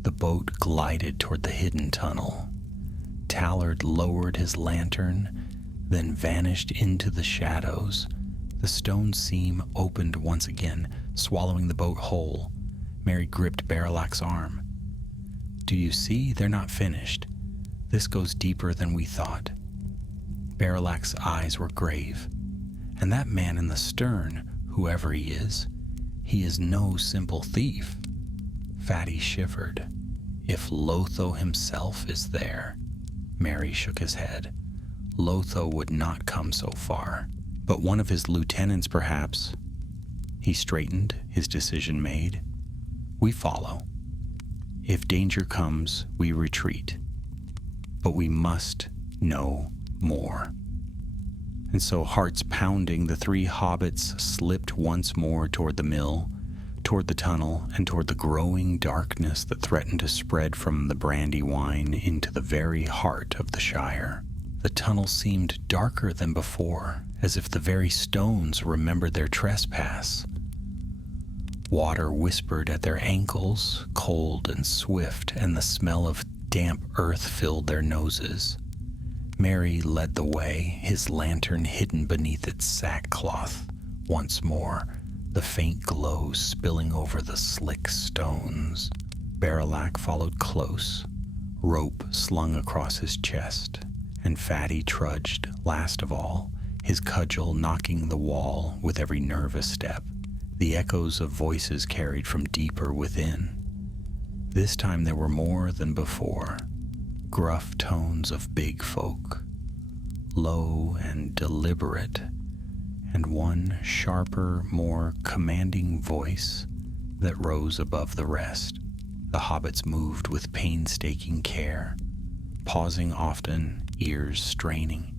The boat glided toward the hidden tunnel. Tallard lowered his lantern, then vanished into the shadows. The stone seam opened once again, swallowing the boat whole. Merry gripped Barrelac's arm. "Do you see? They're not finished. This goes deeper than we thought." Barrelac's eyes were grave. "And that man in the stern, whoever he is no simple thief." Fatty shivered. "If Lotho himself is there," Merry shook his head, "Lotho would not come so far. But one of his lieutenants, perhaps." He straightened, his decision made. "We follow. If danger comes, we retreat. But we must know more." And so, hearts pounding, the 3 hobbits slipped once more toward the mill, toward the tunnel, and toward the growing darkness that threatened to spread from the Brandywine into the very heart of the Shire. The tunnel seemed darker than before, as if the very stones remembered their trespass. Water whispered at their ankles, cold and swift, and the smell of damp earth filled their noses. Merry led the way, his lantern hidden beneath its sackcloth. Once more, the faint glow spilling over the slick stones. Barrelac followed close, rope slung across his chest, and Fatty trudged, last of all, his cudgel knocking the wall with every nervous step. The echoes of voices carried from deeper within. This time there were more than before. Gruff tones of big folk, low and deliberate, and one sharper, more commanding voice that rose above the rest. The hobbits moved with painstaking care, pausing often, ears straining.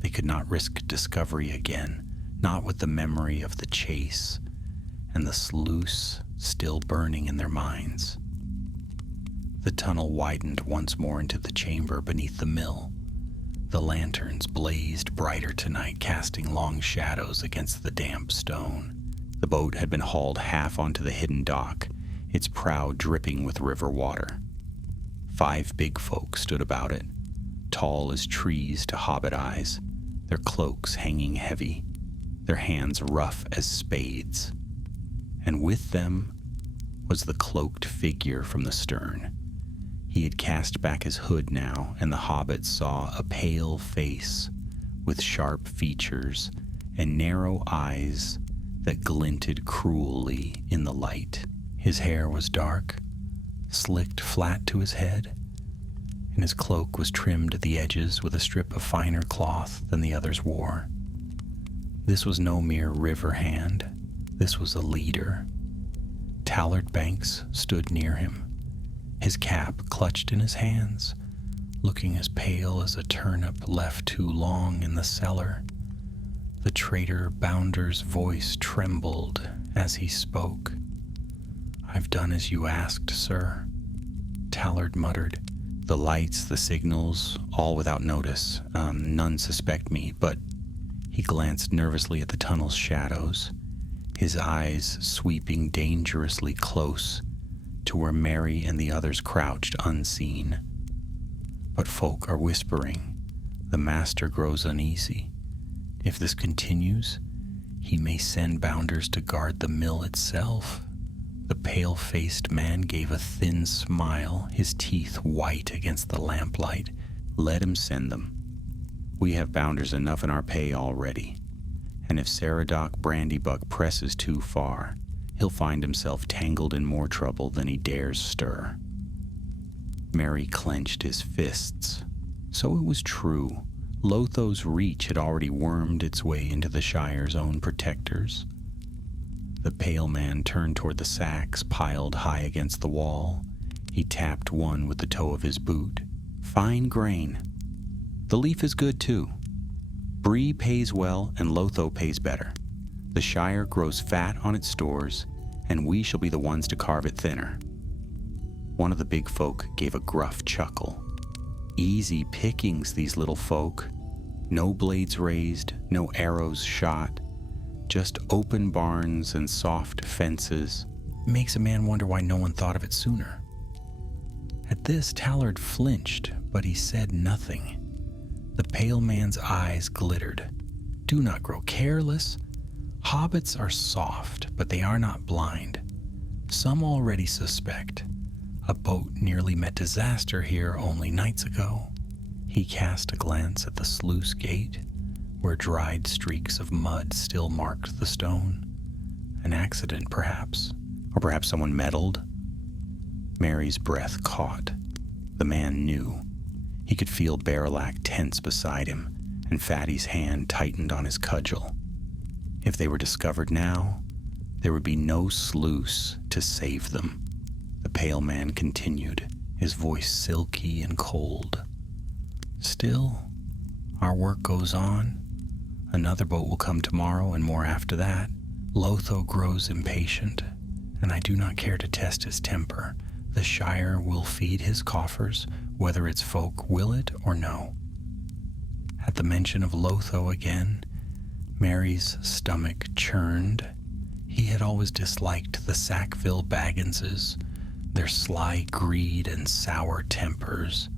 They could not risk discovery again, not with the memory of the chase and the sluice still burning in their minds. The tunnel widened once more into the chamber beneath the mill. The lanterns blazed brighter tonight, casting long shadows against the damp stone. The boat had been hauled half onto the hidden dock, its prow dripping with river water. 5 big folk stood about it, tall as trees to hobbit eyes, their cloaks hanging heavy, their hands rough as spades. And with them was the cloaked figure from the stern. He had cast back his hood now, and the hobbits saw a pale face with sharp features and narrow eyes that glinted cruelly in the light. His hair was dark, slicked flat to his head, and his cloak was trimmed at the edges with a strip of finer cloth than the others wore. This was no mere river hand. This was a leader. Tallard Banks stood near him, his cap clutched in his hands, looking as pale as a turnip left too long in the cellar. The traitor Bounder's voice trembled as he spoke. "I've done as you asked, sir," Tallard muttered. "The lights, the signals, all without notice. None suspect me, but..." He glanced nervously at the tunnel's shadows, his eyes sweeping dangerously close to where Mary and the others crouched unseen. "But folk are whispering. The master grows uneasy. If this continues, he may send Bounders to guard the mill itself." The pale-faced man gave a thin smile, his teeth white against the lamplight. "Let him send them. We have Bounders enough in our pay already. And if Saradoc Brandybuck presses too far, he'll find himself tangled in more trouble than he dares stir." Merry clenched his fists. So it was true. Lotho's reach had already wormed its way into the Shire's own protectors. The pale man turned toward the sacks piled high against the wall. He tapped one with the toe of his boot. "Fine grain. The leaf is good, too. Bree pays well, and Lotho pays better. The Shire grows fat on its stores, and we shall be the ones to carve it thinner." One of the big folk gave a gruff chuckle. Easy pickings, these little folk. No blades raised, no arrows shot. Just open barns and soft fences. Makes a man wonder why no one thought of it sooner. At this, Tallard flinched, but he said nothing. The pale man's eyes glittered. "Do not grow careless. Hobbits are soft, but they are not blind. Some already suspect. A boat nearly met disaster here only nights ago." He cast a glance at the sluice gate, where dried streaks of mud still marked the stone. An accident, perhaps. Or perhaps someone meddled. Mary's breath caught. The man knew. He could feel Barrelac tense beside him, and Fatty's hand tightened on his cudgel. If they were discovered now, there would be no sluice to save them. The pale man continued, his voice silky and cold. "Still, our work goes on. Another boat will come tomorrow, and more after that. Lotho grows impatient, and I do not care to test his temper. The Shire will feed his coffers, whether its folk will it or no." At the mention of Lotho again, Mary's stomach churned. He had always disliked the Sackville Bagginses, their sly greed and sour tempers.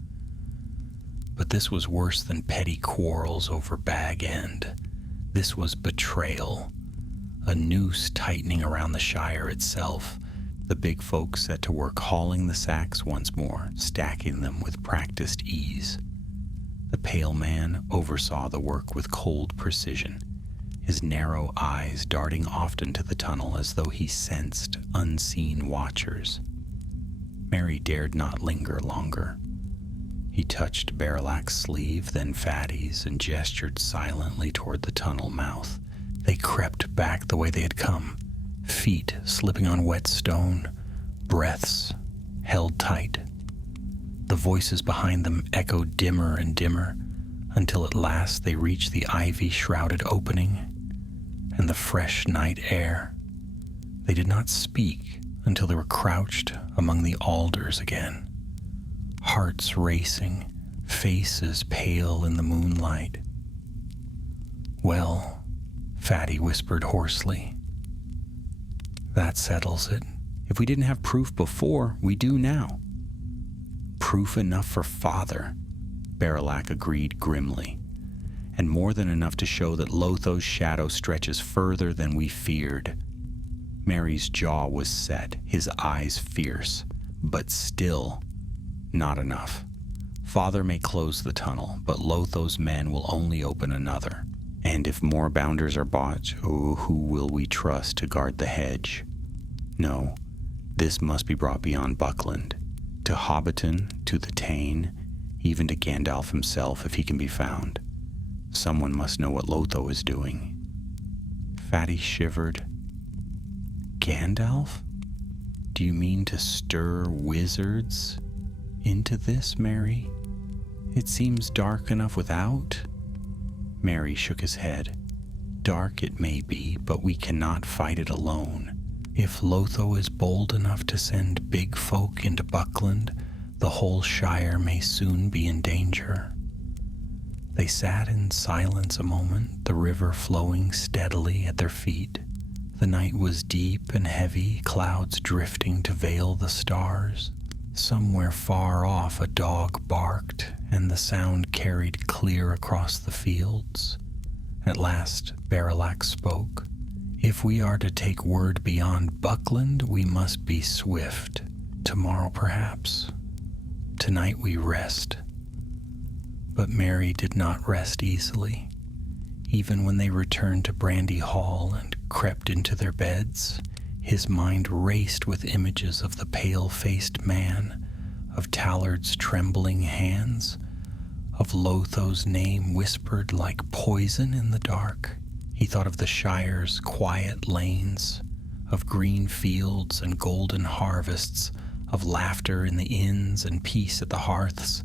But this was worse than petty quarrels over Bag End. This was betrayal, a noose tightening around the Shire itself. The big folks set to work hauling the sacks once more, stacking them with practiced ease. The pale man oversaw the work with cold precision, his narrow eyes darting often to the tunnel as though he sensed unseen watchers. Mary dared not linger longer. He touched Barrelac's sleeve, then Fatty's, and gestured silently toward the tunnel mouth. They crept back the way they had come, feet slipping on wet stone, breaths held tight. The voices behind them echoed dimmer and dimmer, until at last they reached the ivy-shrouded opening and the fresh night air. They did not speak until they were crouched among the alders again, hearts racing, faces pale in the moonlight. "Well," Fatty whispered hoarsely, "that settles it. If we didn't have proof before, we do now." "Proof enough for Father," Barilak agreed grimly, "and more than enough to show that Lotho's shadow stretches further than we feared." Mary's jaw was set, his eyes fierce, but still not enough. "Father may close the tunnel, but Lotho's men will only open another. And if more bounders are bought, oh, who will we trust to guard the hedge? No, this must be brought beyond Buckland, to Hobbiton, to the Tane, even to Gandalf himself if he can be found. Someone must know what Lotho is doing." Fatty shivered. "Gandalf? Do you mean to stir wizards into this, Mary? It seems dark enough without." Mary shook his head. "Dark it may be, but we cannot fight it alone. If Lotho is bold enough to send big folk into Buckland, the whole Shire may soon be in danger." They sat in silence a moment, the river flowing steadily at their feet. The night was deep and heavy, clouds drifting to veil the stars. Somewhere far off a dog barked, and the sound carried clear across the fields. At last Barilak spoke. "If we are to take word beyond Buckland, we must be swift. Tomorrow perhaps. Tonight we rest." But Mary did not rest easily. Even when they returned to Brandy Hall and crept into their beds, his mind raced with images of the pale-faced man, of Tallard's trembling hands, of Lotho's name whispered like poison in the dark. He thought of the Shire's quiet lanes, of green fields and golden harvests, of laughter in the inns and peace at the hearths,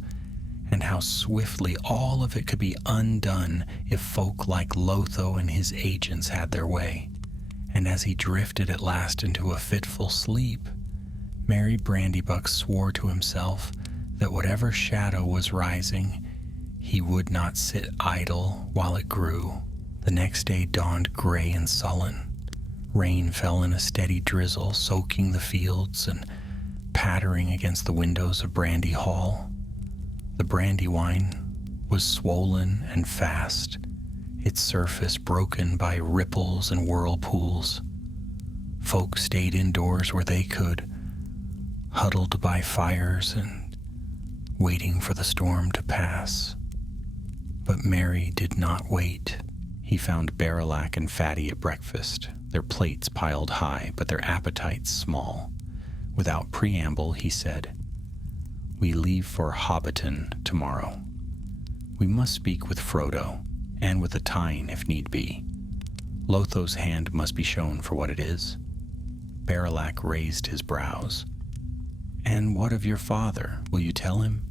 and how swiftly all of it could be undone if folk like Lotho and his agents had their way. And as he drifted at last into a fitful sleep, Mary Brandybuck swore to himself that whatever shadow was rising, he would not sit idle while it grew. The next day dawned gray and sullen. Rain fell in a steady drizzle, soaking the fields and pattering against the windows of Brandy Hall. The Brandywine was swollen and fast, its surface broken by ripples and whirlpools. Folk stayed indoors where they could, huddled by fires and waiting for the storm to pass. But Mary did not wait. He found Barilak and Fatty at breakfast, their plates piled high, but their appetites small. Without preamble, he said, "We leave for Hobbiton tomorrow. We must speak with Frodo, and with the Tyne if need be. Lotho's hand must be shown for what it is." Barilak raised his brows. "And what of your father? Will you tell him?"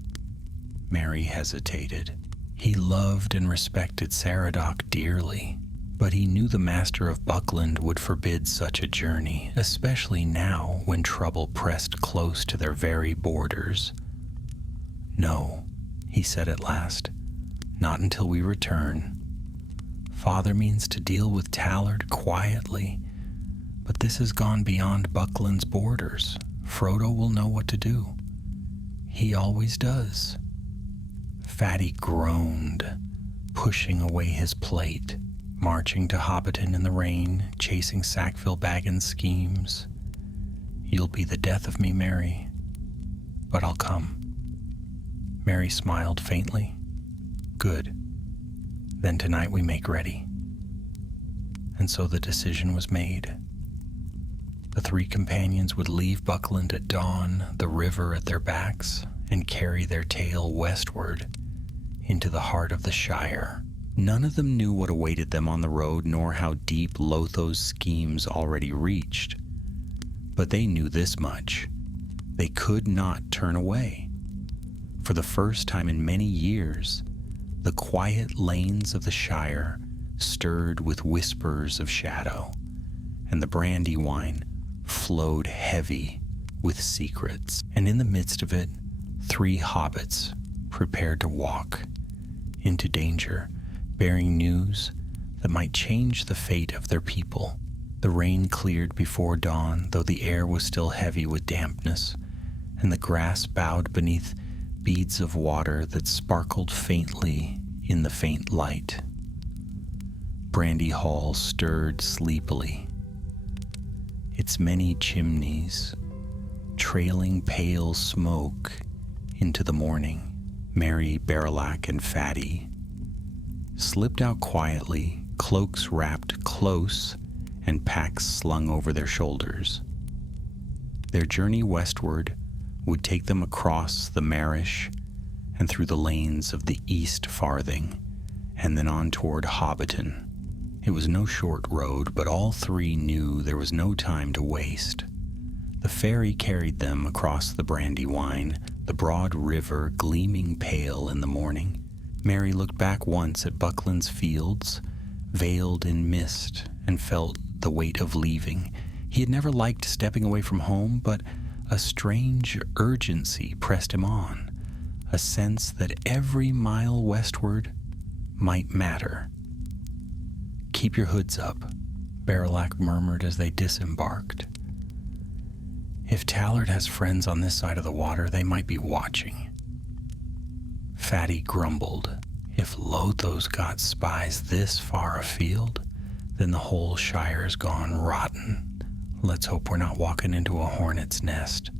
Mary hesitated. He loved and respected Saradoc dearly, but he knew the master of Buckland would forbid such a journey, especially now when trouble pressed close to their very borders. "No," he said at last, "not until we return. Father means to deal with Tallard quietly, but this has gone beyond Buckland's borders. Frodo will know what to do. He always does." Fatty groaned, pushing away his plate, marching to Hobbiton in the rain, chasing Sackville Baggins' schemes. "You'll be the death of me, Mary, but I'll come." Mary smiled faintly. "Good. Then tonight we make ready." And so the decision was made. The three companions would leave Buckland at dawn, the river at their backs, and carry their tale westward into the heart of the Shire. None of them knew what awaited them on the road, nor how deep Lotho's schemes already reached. But they knew this much: they could not turn away. For the first time in many years, the quiet lanes of the Shire stirred with whispers of shadow, and the Brandywine flowed heavy with secrets, and in the midst of it, 3 hobbits prepared to walk into danger, bearing news that might change the fate of their people. The rain cleared before dawn, though the air was still heavy with dampness, and the grass bowed beneath beads of water that sparkled faintly in the faint light. Brandy Hall stirred sleepily, its many chimneys trailing pale smoke into the morning. Mary, Bearlac, and Fatty slipped out quietly, cloaks wrapped close and packs slung over their shoulders. Their journey westward would take them across the Marish and through the lanes of the East Farthing, and then on toward Hobbiton. It was no short road, but all 3 knew there was no time to waste. The ferry carried them across the Brandywine, the broad river gleaming pale in the morning. Mary looked back once at Buckland's fields, veiled in mist, and felt the weight of leaving. He had never liked stepping away from home, but a strange urgency pressed him on, a sense that every mile westward might matter. "Keep your hoods up," Bearlac murmured as they disembarked. "If Tallard has friends on this side of the water, they might be watching." Fatty grumbled. "If Lotho's got spies this far afield, then the whole Shire's gone rotten. Let's hope we're not walking into a hornet's nest."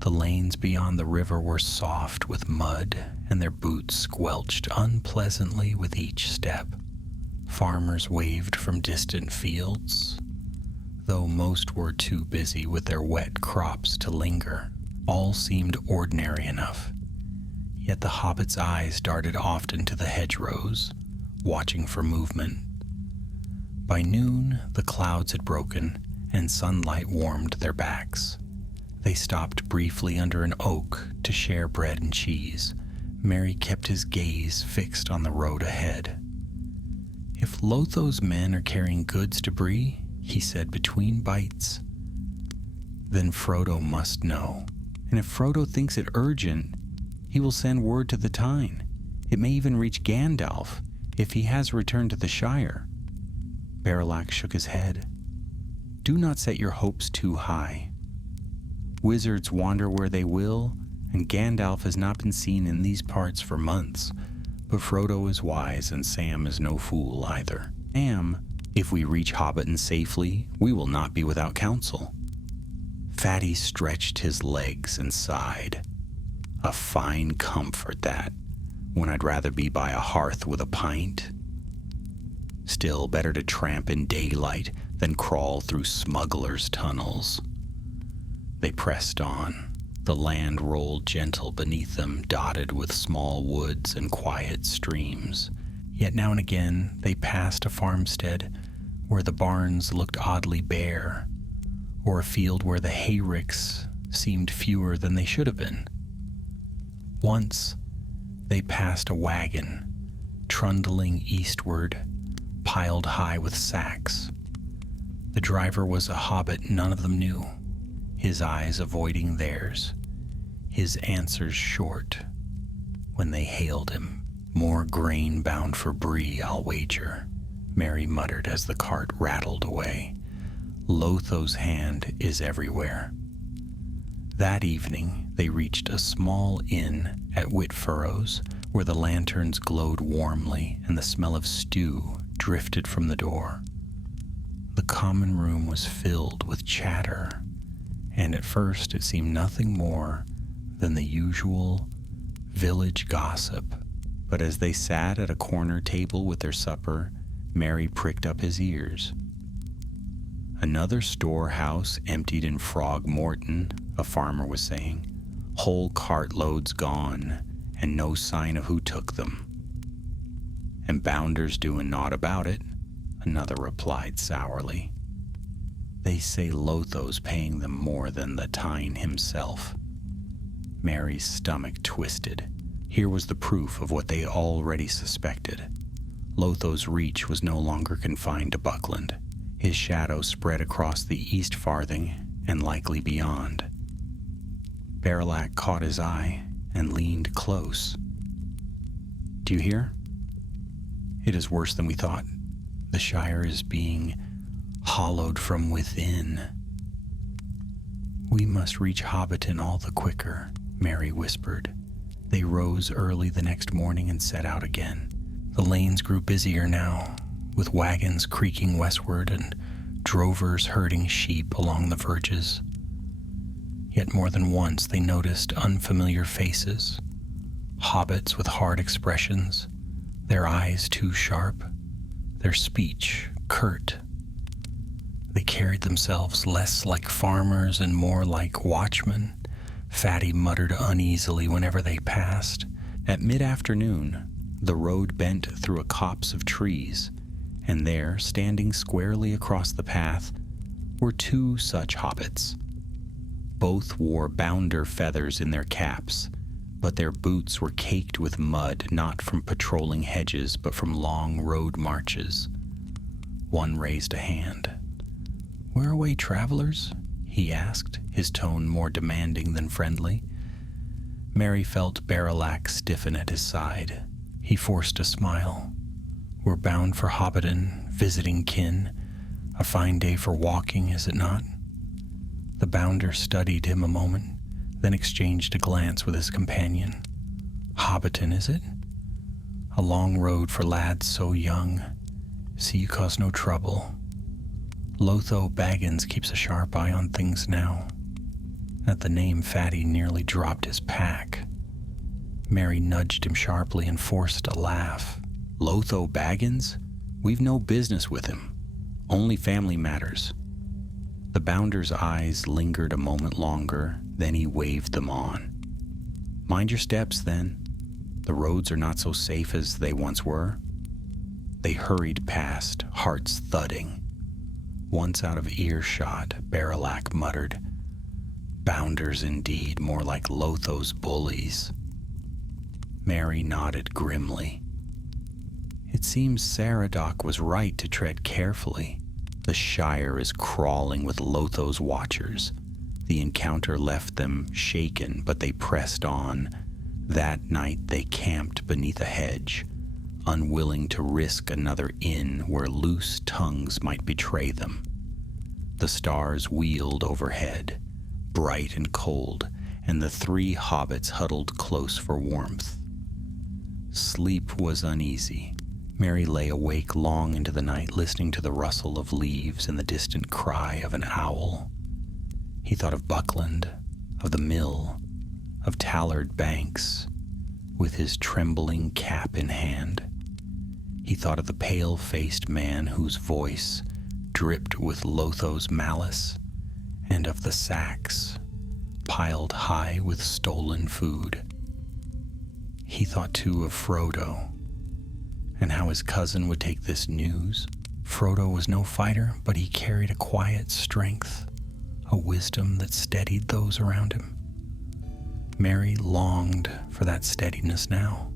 The lanes beyond the river were soft with mud, and their boots squelched unpleasantly with each step. Farmers waved from distant fields, though most were too busy with their wet crops to linger. All seemed ordinary enough, yet the hobbit's eyes darted often to the hedgerows, watching for movement. By noon, the clouds had broken, and sunlight warmed their backs. They stopped briefly under an oak to share bread and cheese. Mary kept his gaze fixed on the road ahead. "If Lotho's men are carrying goods to Bree," he said between bites, "then Frodo must know. And if Frodo thinks it urgent, he will send word to the Tyne. It may even reach Gandalf, if he has returned to the Shire." Bearlac shook his head. "Do not set your hopes too high. Wizards wander where they will, and Gandalf has not been seen in these parts for months. But Frodo is wise, and Sam is no fool either. Sam, if we reach Hobbiton safely, we will not be without counsel." Fatty stretched his legs and sighed. "A fine comfort that, when I'd rather be by a hearth with a pint. Still, better to tramp in daylight than crawl through smugglers' tunnels." They pressed on. The land rolled gentle beneath them, dotted with small woods and quiet streams. Yet now and again they passed a farmstead where the barns looked oddly bare, or a field where the hayricks seemed fewer than they should have been. Once they passed a wagon, trundling eastward, piled high with sacks. The driver was a hobbit none of them knew, his eyes avoiding theirs, his answers short when they hailed him. "More grain bound for Bree, I'll wager," Mary muttered as the cart rattled away. "Lotho's hand is everywhere." That evening they reached a small inn at Whitfurrows, where the lanterns glowed warmly and the smell of stew drifted from the door. The common room was filled with chatter, and at first it seemed nothing more than the usual village gossip. But as they sat at a corner table with their supper, Mary pricked up his ears. "Another storehouse emptied in Frogmorton," a farmer was saying. "Whole cartloads gone, and no sign of who took them." "And Bounder's doing naught about it," another replied sourly. "They say Lotho's paying them more than the Tyne himself." Mary's stomach twisted. Here was the proof of what they already suspected. Lotho's reach was no longer confined to Buckland. His shadow spread across the east farthing and likely beyond. Bearlac caught his eye and leaned close. "Do you hear? It is worse than we thought. The Shire is being hollowed from within." "We must reach Hobbiton all the quicker," Mary whispered. They rose early the next morning and set out again. The lanes grew busier now, with wagons creaking westward and drovers herding sheep along the verges. Yet more than once they noticed unfamiliar faces, hobbits with hard expressions, their eyes too sharp, their speech curt. They carried themselves less like farmers and more like watchmen. Fatty muttered uneasily whenever they passed. At mid-afternoon, the road bent through a copse of trees, and there, standing squarely across the path, were two such hobbits. Both wore bounder feathers in their caps, but their boots were caked with mud, not from patrolling hedges, but from long road marches. One raised a hand. "Whereaway, travelers?" he asked, his tone more demanding than friendly. Mary felt Bearlac stiffen at his side. He forced a smile. "We're bound for Hobbiton, visiting kin. A fine day for walking, is it not?" The bounder studied him a moment, then exchanged a glance with his companion. "Hobbiton, is it? A long road for lads so young. See you cause no trouble. Lotho Baggins keeps a sharp eye on things now." At the name, Fatty nearly dropped his pack. Mary nudged him sharply and forced a laugh. "Lotho Baggins? We've no business with him. Only family matters." The bounder's eyes lingered a moment longer, then he waved them on. "Mind your steps, then. The roads are not so safe as they once were." They hurried past, hearts thudding. Once out of earshot, Bearlac muttered, "Bounders indeed, more like Lotho's bullies." Mary nodded grimly. "It seems Saradoc was right to tread carefully. The Shire is crawling with Lotho's watchers. The encounter left them shaken, but they pressed on. That night they camped beneath a hedge, unwilling to risk another inn where loose tongues might betray them. The stars wheeled overhead, bright and cold, and the three hobbits huddled close for warmth. Sleep was uneasy. Mary lay awake long into the night, listening to the rustle of leaves and the distant cry of an owl. He thought of Buckland, of the mill, of Tallard Banks, with his trembling cap in hand. He thought of the pale-faced man whose voice dripped with Lotho's malice, and of the sacks piled high with stolen food. He thought too of Frodo, and how his cousin would take this news. Frodo was no fighter, but he carried a quiet strength, a wisdom that steadied those around him. Mary longed for that steadiness now.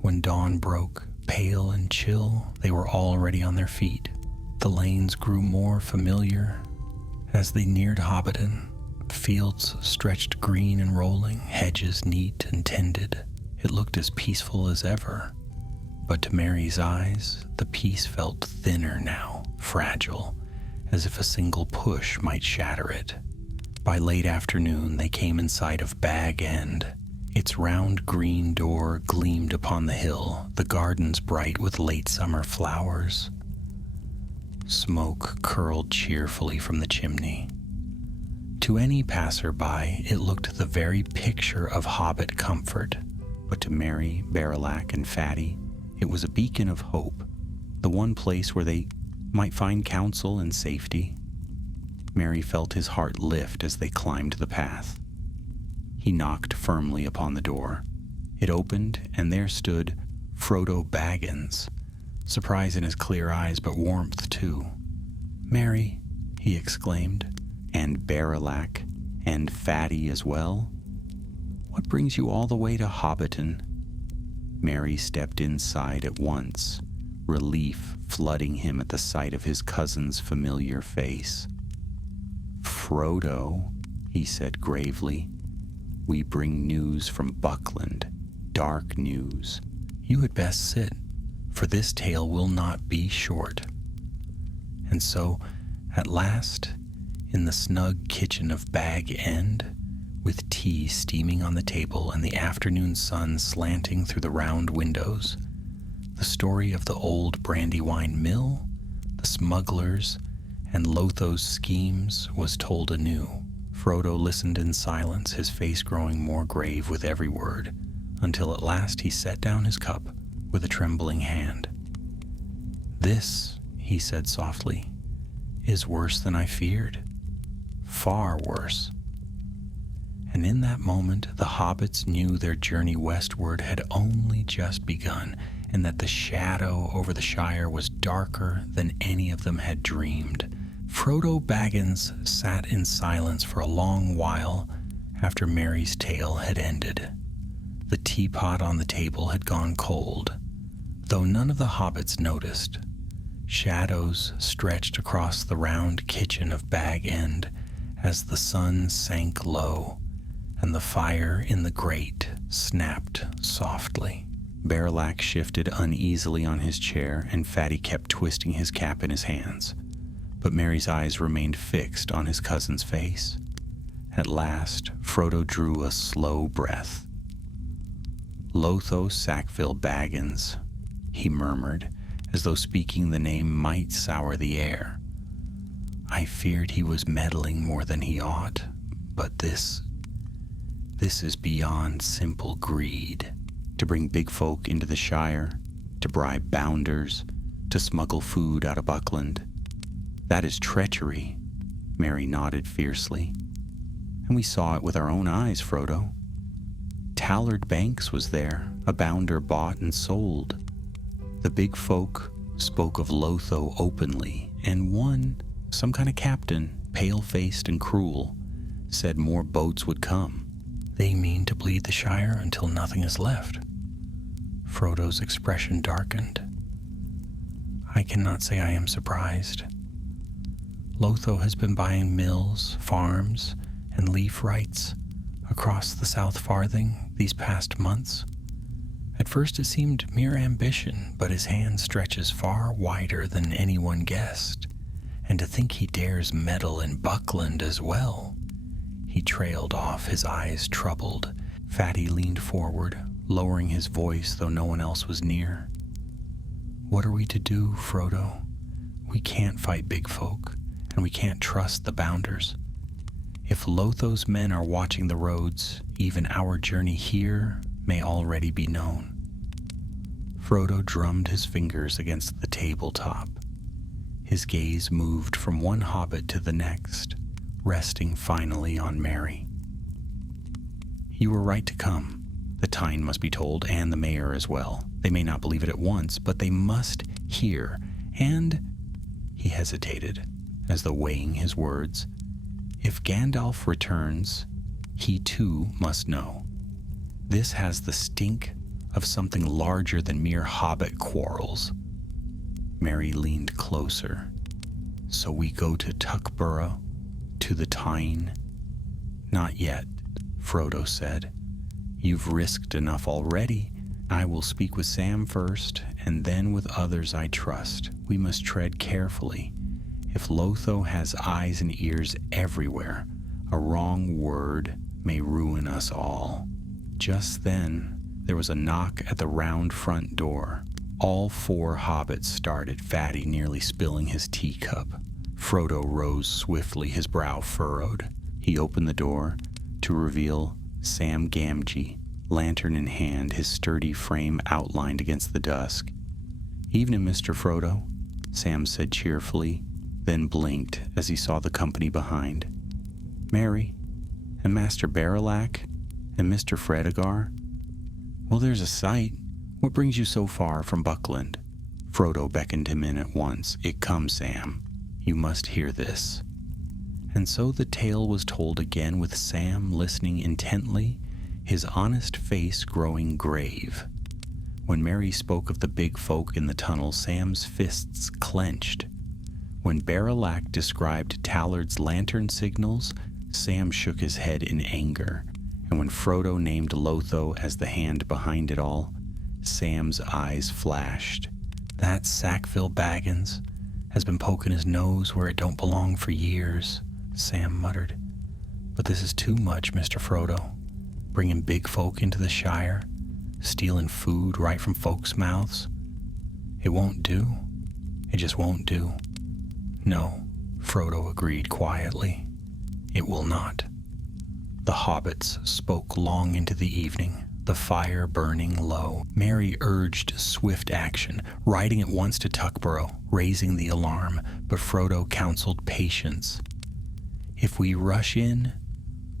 When dawn broke, pale and chill, they were already on their feet. The lanes grew more familiar as they neared Hobbiton. Fields stretched green and rolling, hedges neat and tended. It looked as peaceful as ever. But to Mary's eyes, the peace felt thinner now, fragile, as if a single push might shatter it. By late afternoon, they came in sight of Bag End. Its round green door gleamed upon the hill, the gardens bright with late summer flowers. Smoke curled cheerfully from the chimney. To any passer-by, it looked the very picture of hobbit comfort, but to Mary, Bearlac, and Fatty, it was a beacon of hope, the one place where they might find counsel and safety. Mary felt his heart lift as they climbed the path. He knocked firmly upon the door. It opened, and there stood Frodo Baggins, surprise in his clear eyes, but warmth too. "Mary," he exclaimed, "and Bearlac, and Fatty as well? What brings you all the way to Hobbiton?" Mary stepped inside at once, relief flooding him at the sight of his cousin's familiar face. "Frodo," he said gravely, "we bring news from Buckland, dark news. You had best sit, for this tale will not be short." And so, at last, in the snug kitchen of Bag End, with tea steaming on the table and the afternoon sun slanting through the round windows, the story of the old Brandywine mill, the smugglers, and Lotho's schemes was told anew. Frodo listened in silence, his face growing more grave with every word, until at last he set down his cup with a trembling hand. "This," he said softly, "is worse than I feared. Far worse." And in that moment, the hobbits knew their journey westward had only just begun, and that the shadow over the Shire was darker than any of them had dreamed. Frodo Baggins sat in silence for a long while after Merry's tale had ended. The teapot on the table had gone cold, though none of the hobbits noticed. Shadows stretched across the round kitchen of Bag End as the sun sank low, and the fire in the grate snapped softly. Bearlac shifted uneasily on his chair, and Fatty kept twisting his cap in his hands. But Merry's eyes remained fixed on his cousin's face. At last, Frodo drew a slow breath. "Lotho Sackville Baggins," he murmured, as though speaking the name might sour the air. "I feared he was meddling more than he ought, but this is beyond simple greed. To bring big folk into the Shire, to bribe bounders, to smuggle food out of Buckland. That is treachery," Merry nodded fiercely. "And we saw it with our own eyes, Frodo. Tallard Banks was there, a bounder bought and sold. The big folk spoke of Lotho openly, and one, some kind of captain, pale-faced and cruel, said more boats would come. They mean to bleed the Shire until nothing is left." Frodo's expression darkened. "I cannot say I am surprised. Lotho has been buying mills, farms, and leaf rights across the South Farthing these past months. At first it seemed mere ambition, but his hand stretches far wider than anyone guessed. And to think he dares meddle in Buckland as well." He trailed off, his eyes troubled. Fatty leaned forward, lowering his voice though no one else was near. "What are we to do, Frodo? We can't fight big folk, and we can't trust the bounders. If Lotho's men are watching the roads, even our journey here may already be known." Frodo drummed his fingers against the tabletop. His gaze moved from one hobbit to the next, resting finally on Merry. "You were right to come. The Tyne must be told, and the mayor as well. They may not believe it at once, but they must hear. And," he hesitated, as though weighing his words, "if Gandalf returns, he too must know. This has the stink of something larger than mere hobbit quarrels." Merry leaned closer. "So we go to Tuckborough, to the Tyne?" "Not yet," Frodo said. "You've risked enough already. I will speak with Sam first, and then with others I trust. We must tread carefully. If Lotho has eyes and ears everywhere, a wrong word may ruin us all." Just then, there was a knock at the round front door. All four hobbits started, Fatty nearly spilling his teacup. Frodo rose swiftly, his brow furrowed. He opened the door to reveal Sam Gamgee, lantern in hand, his sturdy frame outlined against the dusk. "Evening, Mr. Frodo," Sam said cheerfully, then blinked as he saw the company behind. "Merry, and Master Bearlac, and Mr. Fredegar. Well, there's a sight. What brings you so far from Buckland?" Frodo beckoned him in at once. "It comes, Sam. You must hear this." And so the tale was told again, with Sam listening intently, his honest face growing grave. When Mary spoke of the big folk in the tunnel, Sam's fists clenched. When Barrelak described Tallard's lantern signals, Sam shook his head in anger. And when Frodo named Lotho as the hand behind it all, Sam's eyes flashed. That Sackville Baggins has been poking his nose where it don't belong for years, Sam muttered. But this is too much, Mr. Frodo. Bringing big folk into the Shire, stealing food right from folks' mouths. It won't do. It just won't do. No, Frodo agreed quietly. It will not. The hobbits spoke long into the evening, the fire burning low. Mary urged swift action, riding at once to Tuckborough, raising the alarm, but Frodo counseled patience. If we rush in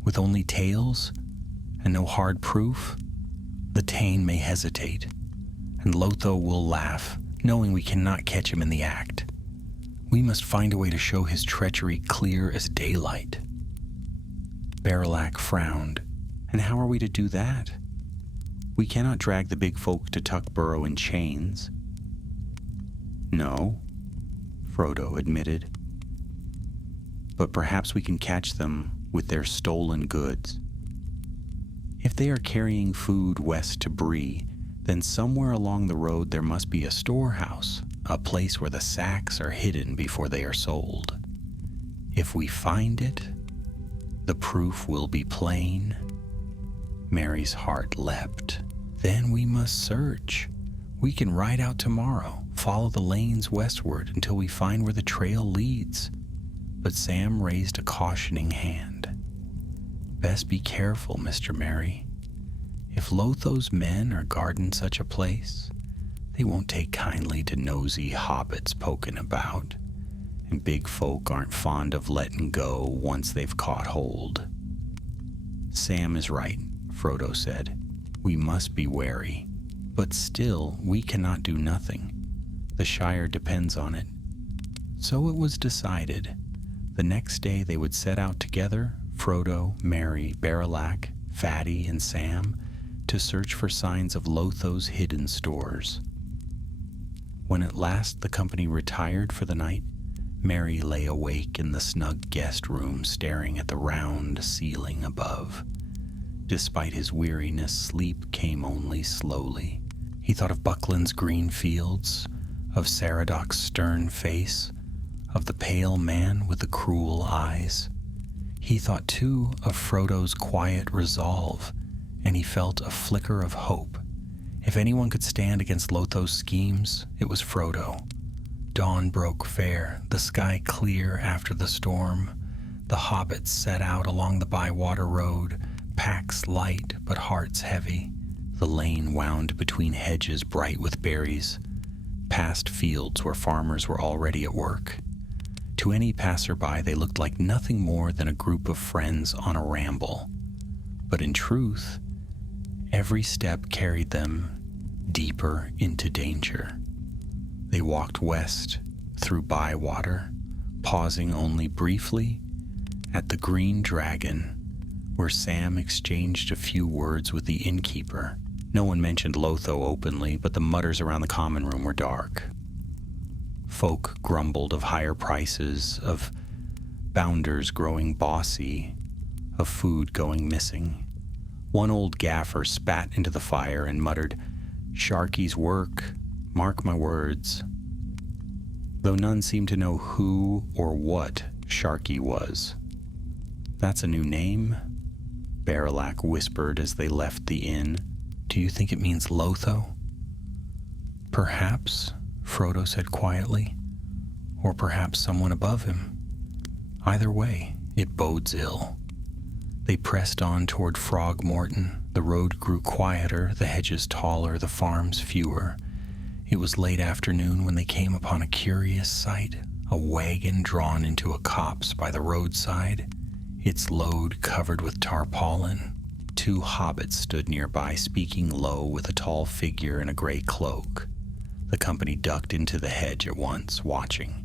with only tales and no hard proof, the Tane may hesitate, and Lotho will laugh, knowing we cannot catch him in the act. We must find a way to show his treachery clear as daylight. Barrelak frowned. And how are we to do that? We cannot drag the big folk to Tuckborough in chains. No, Frodo admitted. But perhaps we can catch them with their stolen goods. If they are carrying food west to Bree, then somewhere along the road there must be a storehouse, a place where the sacks are hidden before they are sold. If we find it, the proof will be plain. Mary's heart leapt. Then we must search. We can ride out tomorrow, follow the lanes westward until we find where the trail leads. But Sam raised a cautioning hand. Best be careful, Mr. Merry. If Lotho's men are guarding such a place, they won't take kindly to nosy hobbits poking about, and big folk aren't fond of letting go once they've caught hold. Sam is right, Frodo said. We must be wary, but still we cannot do nothing. The Shire depends on it. So it was decided. The next day they would set out together, Frodo, Merry, Barrelak, Fatty, and Sam, to search for signs of Lotho's hidden stores. When at last the company retired for the night, Merry lay awake in the snug guest room staring at the round ceiling above. Despite his weariness, sleep came only slowly. He thought of Buckland's green fields, of Saradoc's stern face, of the pale man with the cruel eyes. He thought too of Frodo's quiet resolve, and he felt a flicker of hope. If anyone could stand against Lotho's schemes, it was Frodo. Dawn broke fair, the sky clear after the storm. The hobbits set out along the Bywater road, packs light but hearts heavy. The lane wound between hedges bright with berries, past fields where farmers were already at work. To any passerby, they looked like nothing more than a group of friends on a ramble. But in truth, every step carried them deeper into danger. They walked west through Bywater, pausing only briefly at the Green Dragon, where Sam exchanged a few words with the innkeeper. No one mentioned Lotho openly, but the mutters around the common room were dark. Folk grumbled of higher prices, of bounders growing bossy, of food going missing. One old gaffer spat into the fire and muttered, "Sharky's work, mark my words," though none seemed to know who or what Sharky was. "That's a new name?" Barrelak whispered as they left the inn. "Do you think it means Lotho?" "Perhaps," Frodo said quietly, "or perhaps someone above him. Either way, it bodes ill." They pressed on toward Frogmorton. The road grew quieter, the hedges taller, the farms fewer. It was late afternoon when they came upon a curious sight, a wagon drawn into a copse by the roadside, its load covered with tarpaulin. Two hobbits stood nearby, speaking low with a tall figure in a gray cloak. The company ducked into the hedge at once, watching.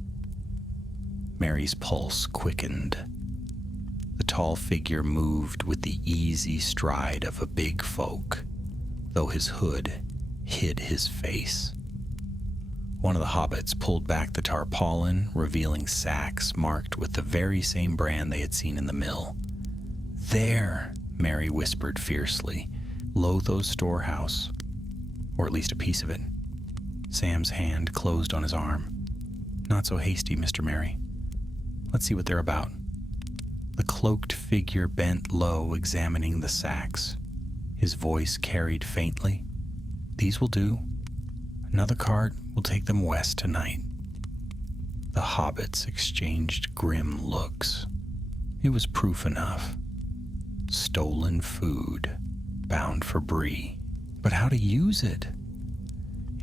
Mary's pulse quickened. The tall figure moved with the easy stride of a big folk, though his hood, hid his face. One of the hobbits pulled back the tarpaulin, revealing sacks marked with the very same brand they had seen in the mill. "There," Mary whispered fiercely, "Lotho's storehouse, or at least a piece of it." Sam's hand closed on his arm. "Not so hasty, Mr. Merry. Let's see what they're about." The cloaked figure bent low, examining the sacks. His voice carried faintly. "These will do. Another cart will take them west tonight." The hobbits exchanged grim looks. It was proof enough. Stolen food, bound for Bree. But how to use it?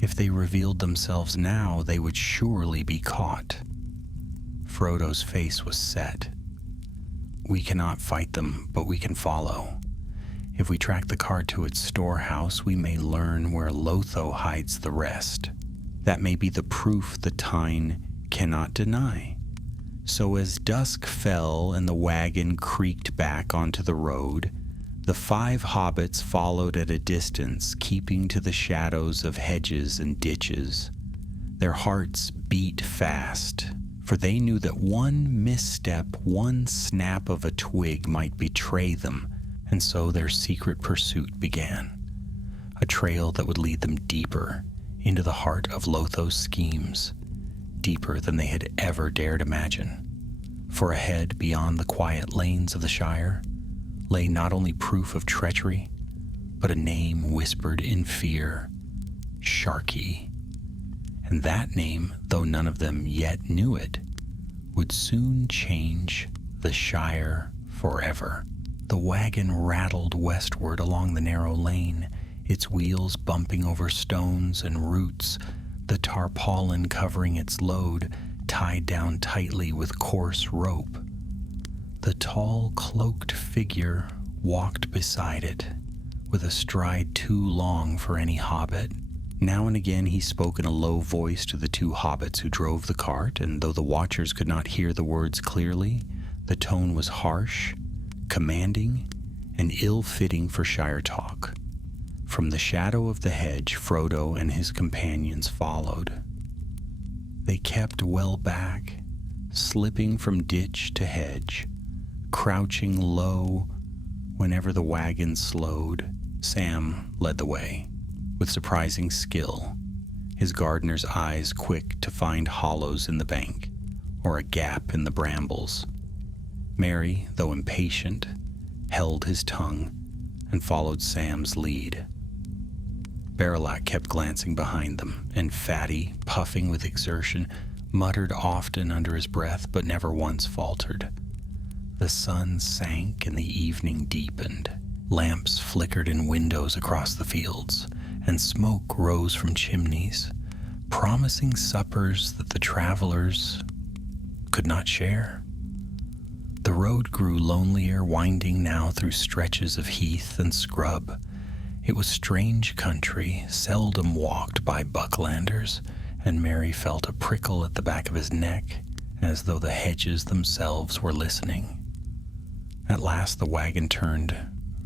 If they revealed themselves now, they would surely be caught. Frodo's face was set. "We cannot fight them, but we can follow. If we track the cart to its storehouse, we may learn where Lotho hides the rest. That may be the proof the Tyne cannot deny." So as dusk fell and the wagon creaked back onto the road, the 5 hobbits followed at a distance, keeping to the shadows of hedges and ditches. Their hearts beat fast, for they knew that one misstep, one snap of a twig might betray them, and so their secret pursuit began. A trail that would lead them deeper into the heart of Lotho's schemes, deeper than they had ever dared imagine. For ahead, beyond the quiet lanes of the Shire, lay not only proof of treachery, but a name whispered in fear: Sharky. And that name, though none of them yet knew it, would soon change the Shire forever. The wagon rattled westward along the narrow lane, its wheels bumping over stones and roots, the tarpaulin covering its load, tied down tightly with coarse rope. The tall, cloaked figure walked beside it, with a stride too long for any hobbit. Now and again he spoke in a low voice to the 2 hobbits who drove the cart, and though the watchers could not hear the words clearly, the tone was harsh, commanding, and ill-fitting for Shire talk. From the shadow of the hedge, Frodo and his companions followed. They kept well back, slipping from ditch to hedge, crouching low whenever the wagon slowed. Sam led the way, with surprising skill, his gardener's eyes quick to find hollows in the bank or a gap in the brambles. Merry, though impatient, held his tongue and followed Sam's lead. Barilak kept glancing behind them, and Fatty, puffing with exertion, muttered often under his breath, but never once faltered. The sun sank and the evening deepened. Lamps flickered in windows across the fields, and smoke rose from chimneys, promising suppers that the travelers could not share. The road grew lonelier, winding now through stretches of heath and scrub. It was strange country, seldom walked by Bucklanders, and Merry felt a prickle at the back of his neck, as though the hedges themselves were listening. At last the wagon turned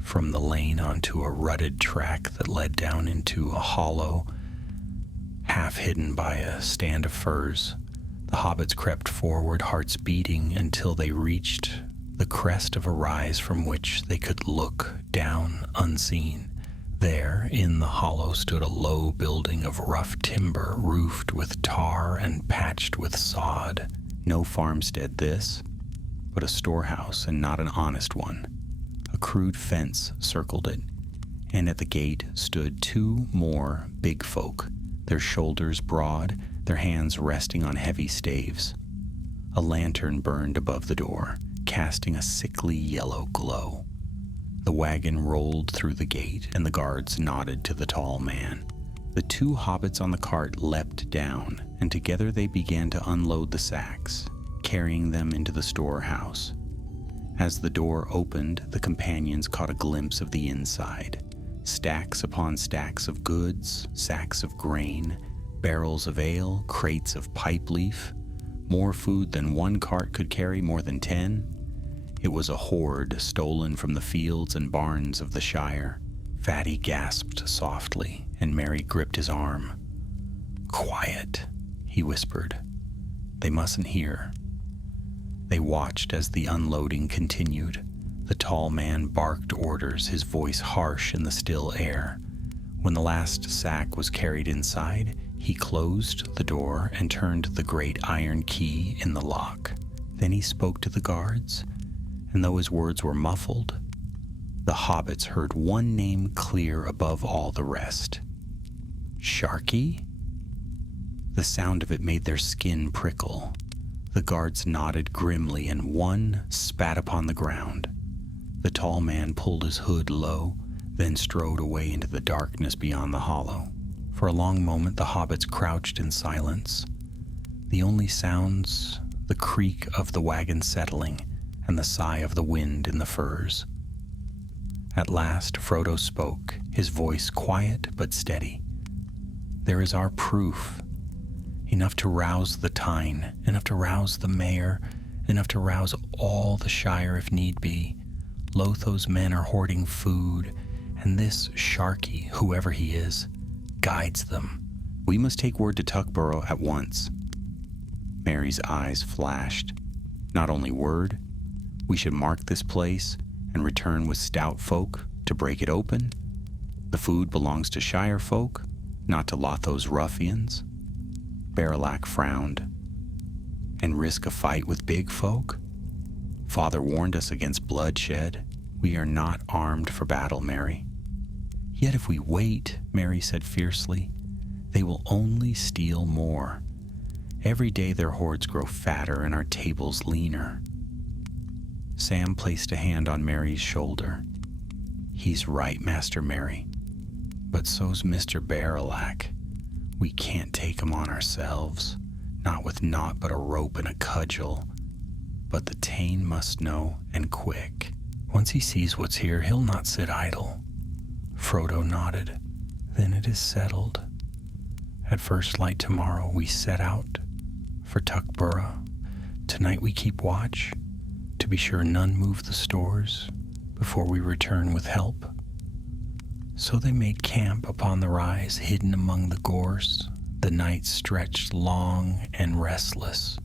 from the lane onto a rutted track that led down into a hollow, half hidden by a stand of firs. The hobbits crept forward, hearts beating, until they reached the crest of a rise from which they could look down unseen. There, in the hollow, stood a low building of rough timber, roofed with tar and patched with sod. No farmstead this, but a storehouse, and not an honest one. A crude fence circled it, and at the gate stood 2 more big folk, their shoulders broad, their hands resting on heavy staves. A lantern burned above the door, casting a sickly yellow glow. The wagon rolled through the gate, and the guards nodded to the tall man. The 2 hobbits on the cart leapt down, and together they began to unload the sacks, carrying them into the storehouse. As the door opened, the companions caught a glimpse of the inside. Stacks upon stacks of goods, sacks of grain, barrels of ale, crates of pipe leaf, more food than one cart could carry, more than 10. It was a hoard stolen from the fields and barns of the Shire. Fatty gasped softly, and Merry gripped his arm. "Quiet," he whispered. "They mustn't hear." They watched as the unloading continued. The tall man barked orders, his voice harsh in the still air. When the last sack was carried inside, he closed the door and turned the great iron key in the lock. Then he spoke to the guards, and though his words were muffled, the hobbits heard one name clear above all the rest. Sharky? The sound of it made their skin prickle. The guards nodded grimly, and one spat upon the ground. The tall man pulled his hood low, then strode away into the darkness beyond the hollow. For a long moment the hobbits crouched in silence. The only sounds, the creak of the wagon settling and the sigh of the wind in the firs. At last Frodo spoke, his voice quiet but steady. "There is our proof. Enough to rouse the Tyne, enough to rouse the mayor, enough to rouse all the Shire if need be. Lotho's men are hoarding food, and this Sharky, whoever he is, guides them. We must take word to Tuckborough at once." Merry's eyes flashed. "Not only word, we should mark this place and return with stout folk to break it open. The food belongs to Shire folk, not to Lotho's ruffians." Barilak frowned. "And risk a fight with big folk? Father warned us against bloodshed. We are not armed for battle, Merry." "Yet if we wait," Merry said fiercely, "they will only steal more. Every day their hoards grow fatter and our tables leaner." Sam placed a hand on Merry's shoulder. "He's right, Master Merry. But so's Mr. Barilak. We can't take him on ourselves, not with naught but a rope and a cudgel. But the Tane must know, and quick. Once he sees what's here, he'll not sit idle." Frodo nodded. "Then it is settled. At first light tomorrow we set out for Tuckborough. Tonight we keep watch, to be sure none move the stores before we return with help." So they made camp upon the rise, hidden among the gorse. The night stretched long and restless.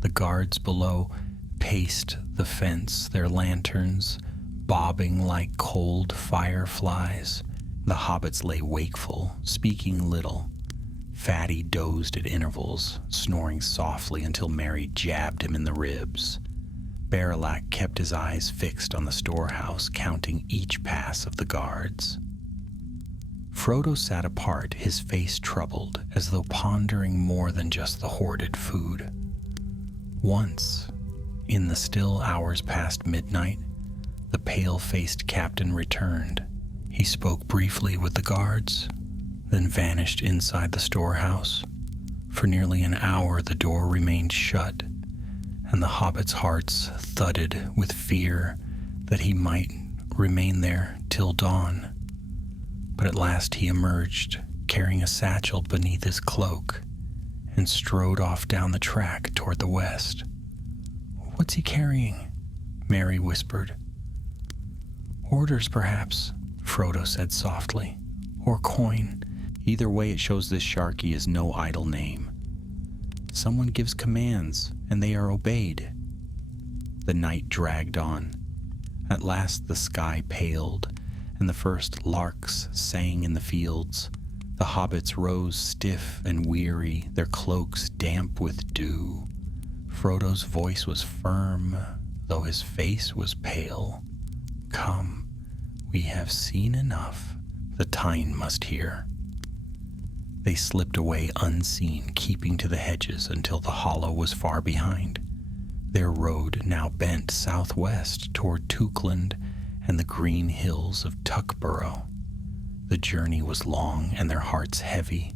The guards below paced the fence, their lanterns bobbing like cold fireflies. The hobbits lay wakeful, speaking little. Fatty dozed at intervals, snoring softly until Merry jabbed him in the ribs. Barilak kept his eyes fixed on the storehouse, counting each pass of the guards. Frodo sat apart, his face troubled, as though pondering more than just the hoarded food. Once, in the still hours past midnight, the pale-faced captain returned. He spoke briefly with the guards, then vanished inside the storehouse. For nearly an hour the door remained shut, and the hobbits' hearts thudded with fear that he might remain there till dawn. But at last he emerged, carrying a satchel beneath his cloak, and strode off down the track toward the west. "What's he carrying?" Merry whispered. "Orders, perhaps," Frodo said softly. "Or coin. Either way, it shows this Sharky is no idle name. Someone gives commands, and they are obeyed." The night dragged on. At last the sky paled, and the first larks sang in the fields. The hobbits rose stiff and weary, their cloaks damp with dew. Frodo's voice was firm, though his face was pale. "Come, we have seen enough. The Tyne must hear." They slipped away unseen, keeping to the hedges until the hollow was far behind. Their road now bent southwest toward Tookland and the green hills of Tuckborough. The journey was long and their hearts heavy,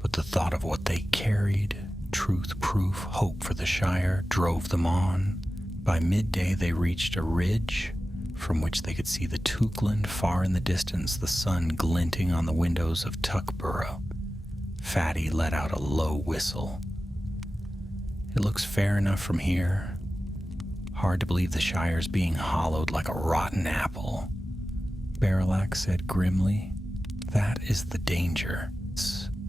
but the thought of what they carried, truth-proof hope for the Shire, drove them on. By midday they reached a ridge from which they could see the Tookland far in the distance, the sun glinting on the windows of Tuckborough. Fatty let out a low whistle. "It looks fair enough from here. Hard to believe the Shire's being hollowed like a rotten apple," Barilak said grimly. That is the danger.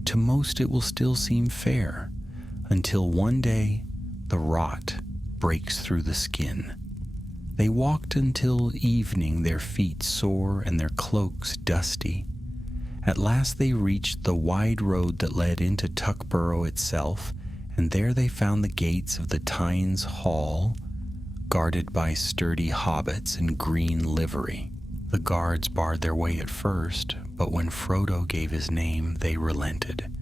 To most it will still seem fair, until one day the rot breaks through the skin. They walked until evening, their feet sore and their cloaks dusty. At last they reached the wide road that led into Tuckborough itself, and there they found the gates of the Tyne's Hall, guarded by sturdy hobbits in green livery. The guards barred their way at first, but when Frodo gave his name, they relented,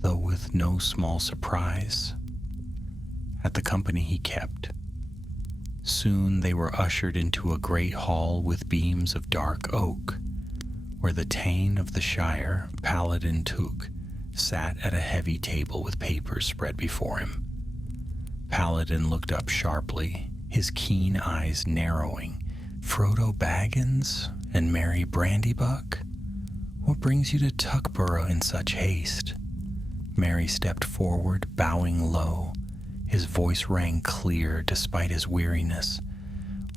though with no small surprise at the company he kept. Soon they were ushered into a great hall with beams of dark oak, where the Thane of the Shire, Paladin Took, sat at a heavy table with papers spread before him. Paladin looked up sharply, his keen eyes narrowing. Frodo Baggins and Merry Brandybuck? What brings you to Tuckborough in such haste? Merry stepped forward, bowing low. His voice rang clear despite his weariness.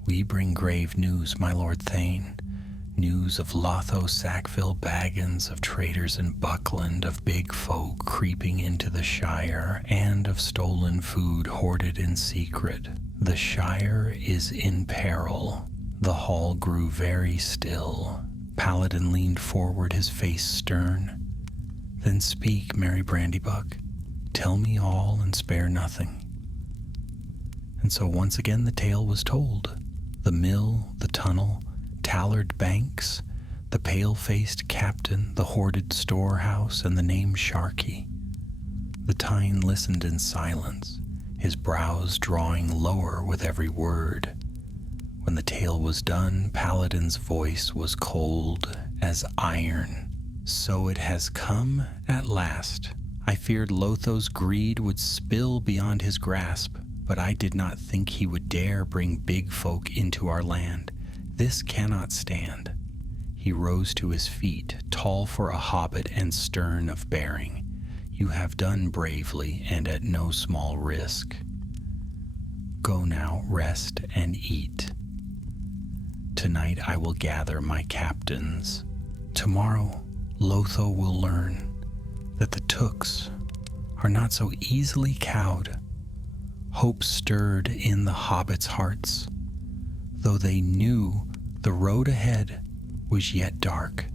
We bring grave news, my Lord Thane. News of Lotho Sackville Baggins, of traders in Buckland, of big folk creeping into the Shire, and of stolen food hoarded in secret. The Shire is in peril. The hall grew very still. Paladin leaned forward, his face stern. Then speak, Merry Brandybuck. Tell me all and spare nothing. And so once again the tale was told. The mill, the tunnel, Tallard banks, the pale-faced captain, the hoarded storehouse, and the name Sharkey. The Tyne listened in silence, his brows drawing lower with every word. When the tale was done, Paladin's voice was cold as iron. So it has come at last. I feared Lotho's greed would spill beyond his grasp, but I did not think he would dare bring big folk into our land. This cannot stand. He rose to his feet, tall for a hobbit and stern of bearing. You have done bravely and at no small risk. Go now, rest and eat. Tonight I will gather my captains. Tomorrow Lotho will learn that the Tooks are not so easily cowed. Hope stirred in the hobbits' hearts, though they knew the road ahead was yet dark.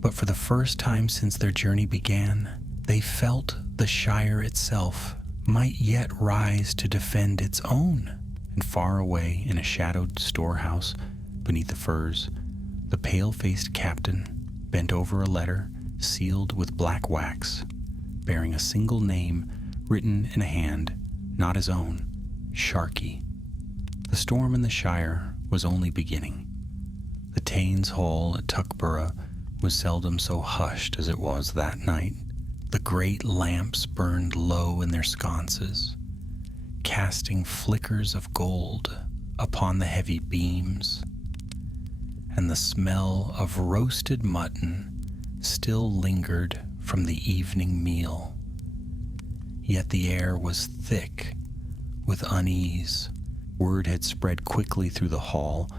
But for the first time since their journey began, they felt the Shire itself might yet rise to defend its own. And far away in a shadowed storehouse beneath the firs, the pale-faced captain bent over a letter sealed with black wax, bearing a single name written in a hand not his own, Sharkey. The storm in the Shire was only beginning. The Thane's Hall at Tuckborough was seldom so hushed as it was that night. The great lamps burned low in their sconces, casting flickers of gold upon the heavy beams, and the smell of roasted mutton still lingered from the evening meal. Yet the air was thick with unease. Word had spread quickly through the hall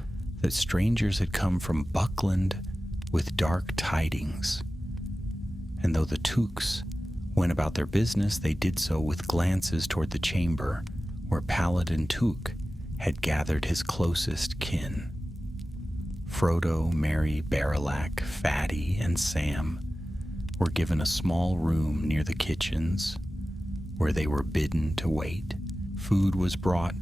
that strangers had come from Buckland with dark tidings. And though the Tooks went about their business, they did so with glances toward the chamber where Paladin Took had gathered his closest kin. Frodo, Merry, Barrelac, Fatty, and Sam were given a small room near the kitchens where they were bidden to wait. Food was brought,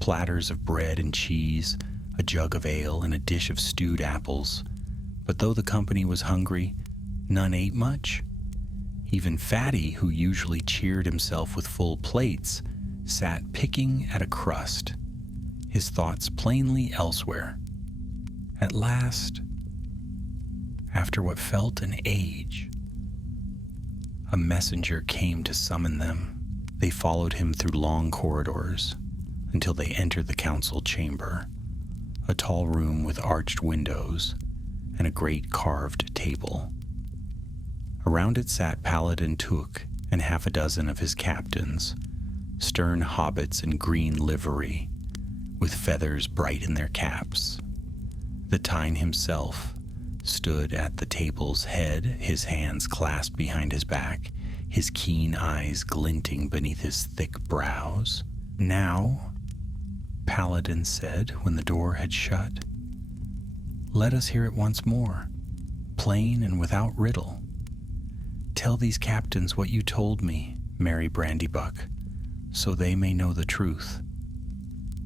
platters of bread and cheese, a jug of ale, and a dish of stewed apples. But though the company was hungry, none ate much. Even Fatty, who usually cheered himself with full plates, sat picking at a crust, his thoughts plainly elsewhere. At last, after what felt an age, a messenger came to summon them. They followed him through long corridors until they entered the council chamber, a tall room with arched windows and a great carved table. Around it sat Paladin Took and half a dozen of his captains, stern hobbits in green livery, with feathers bright in their caps. The Tyne himself, stood at the table's head, his hands clasped behind his back, his keen eyes glinting beneath his thick brows. "Now," Paladin said when the door had shut, "let us hear it once more, plain and without riddle. Tell these captains what you told me, Mary Brandybuck, so they may know the truth."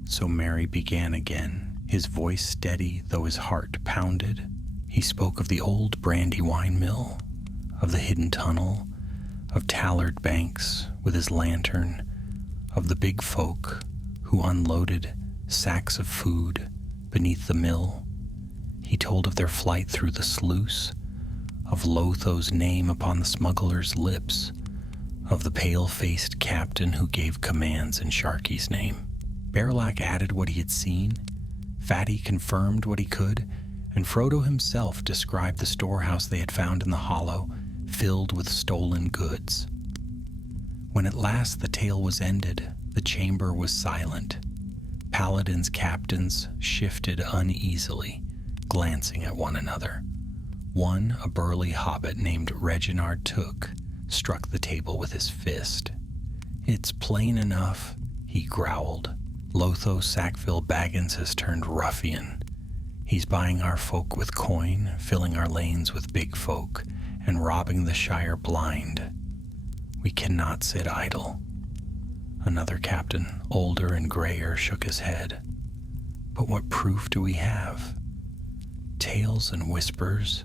So Mary began again, his voice steady though his heart pounded. He spoke of the old Brandywine mill, of the hidden tunnel, of Tallard Banks with his lantern, of the big folk who unloaded sacks of food beneath the mill. He told of their flight through the sluice, of Lotho's name upon the smuggler's lips, of the pale-faced captain who gave commands in Sharkey's name. Bearlac added what he had seen, Fatty confirmed what he could, and Frodo himself described the storehouse they had found in the hollow, filled with stolen goods. When at last the tale was ended, the chamber was silent. Paladin's captains shifted uneasily, glancing at one another. One, a burly hobbit named Reginald Took, struck the table with his fist. "It's plain enough," he growled. "Lotho Sackville Baggins has turned ruffian. He's buying our folk with coin, filling our lanes with big folk, and robbing the Shire blind. We cannot sit idle." Another captain, older and grayer, shook his head. "But what proof do we have? Tales and whispers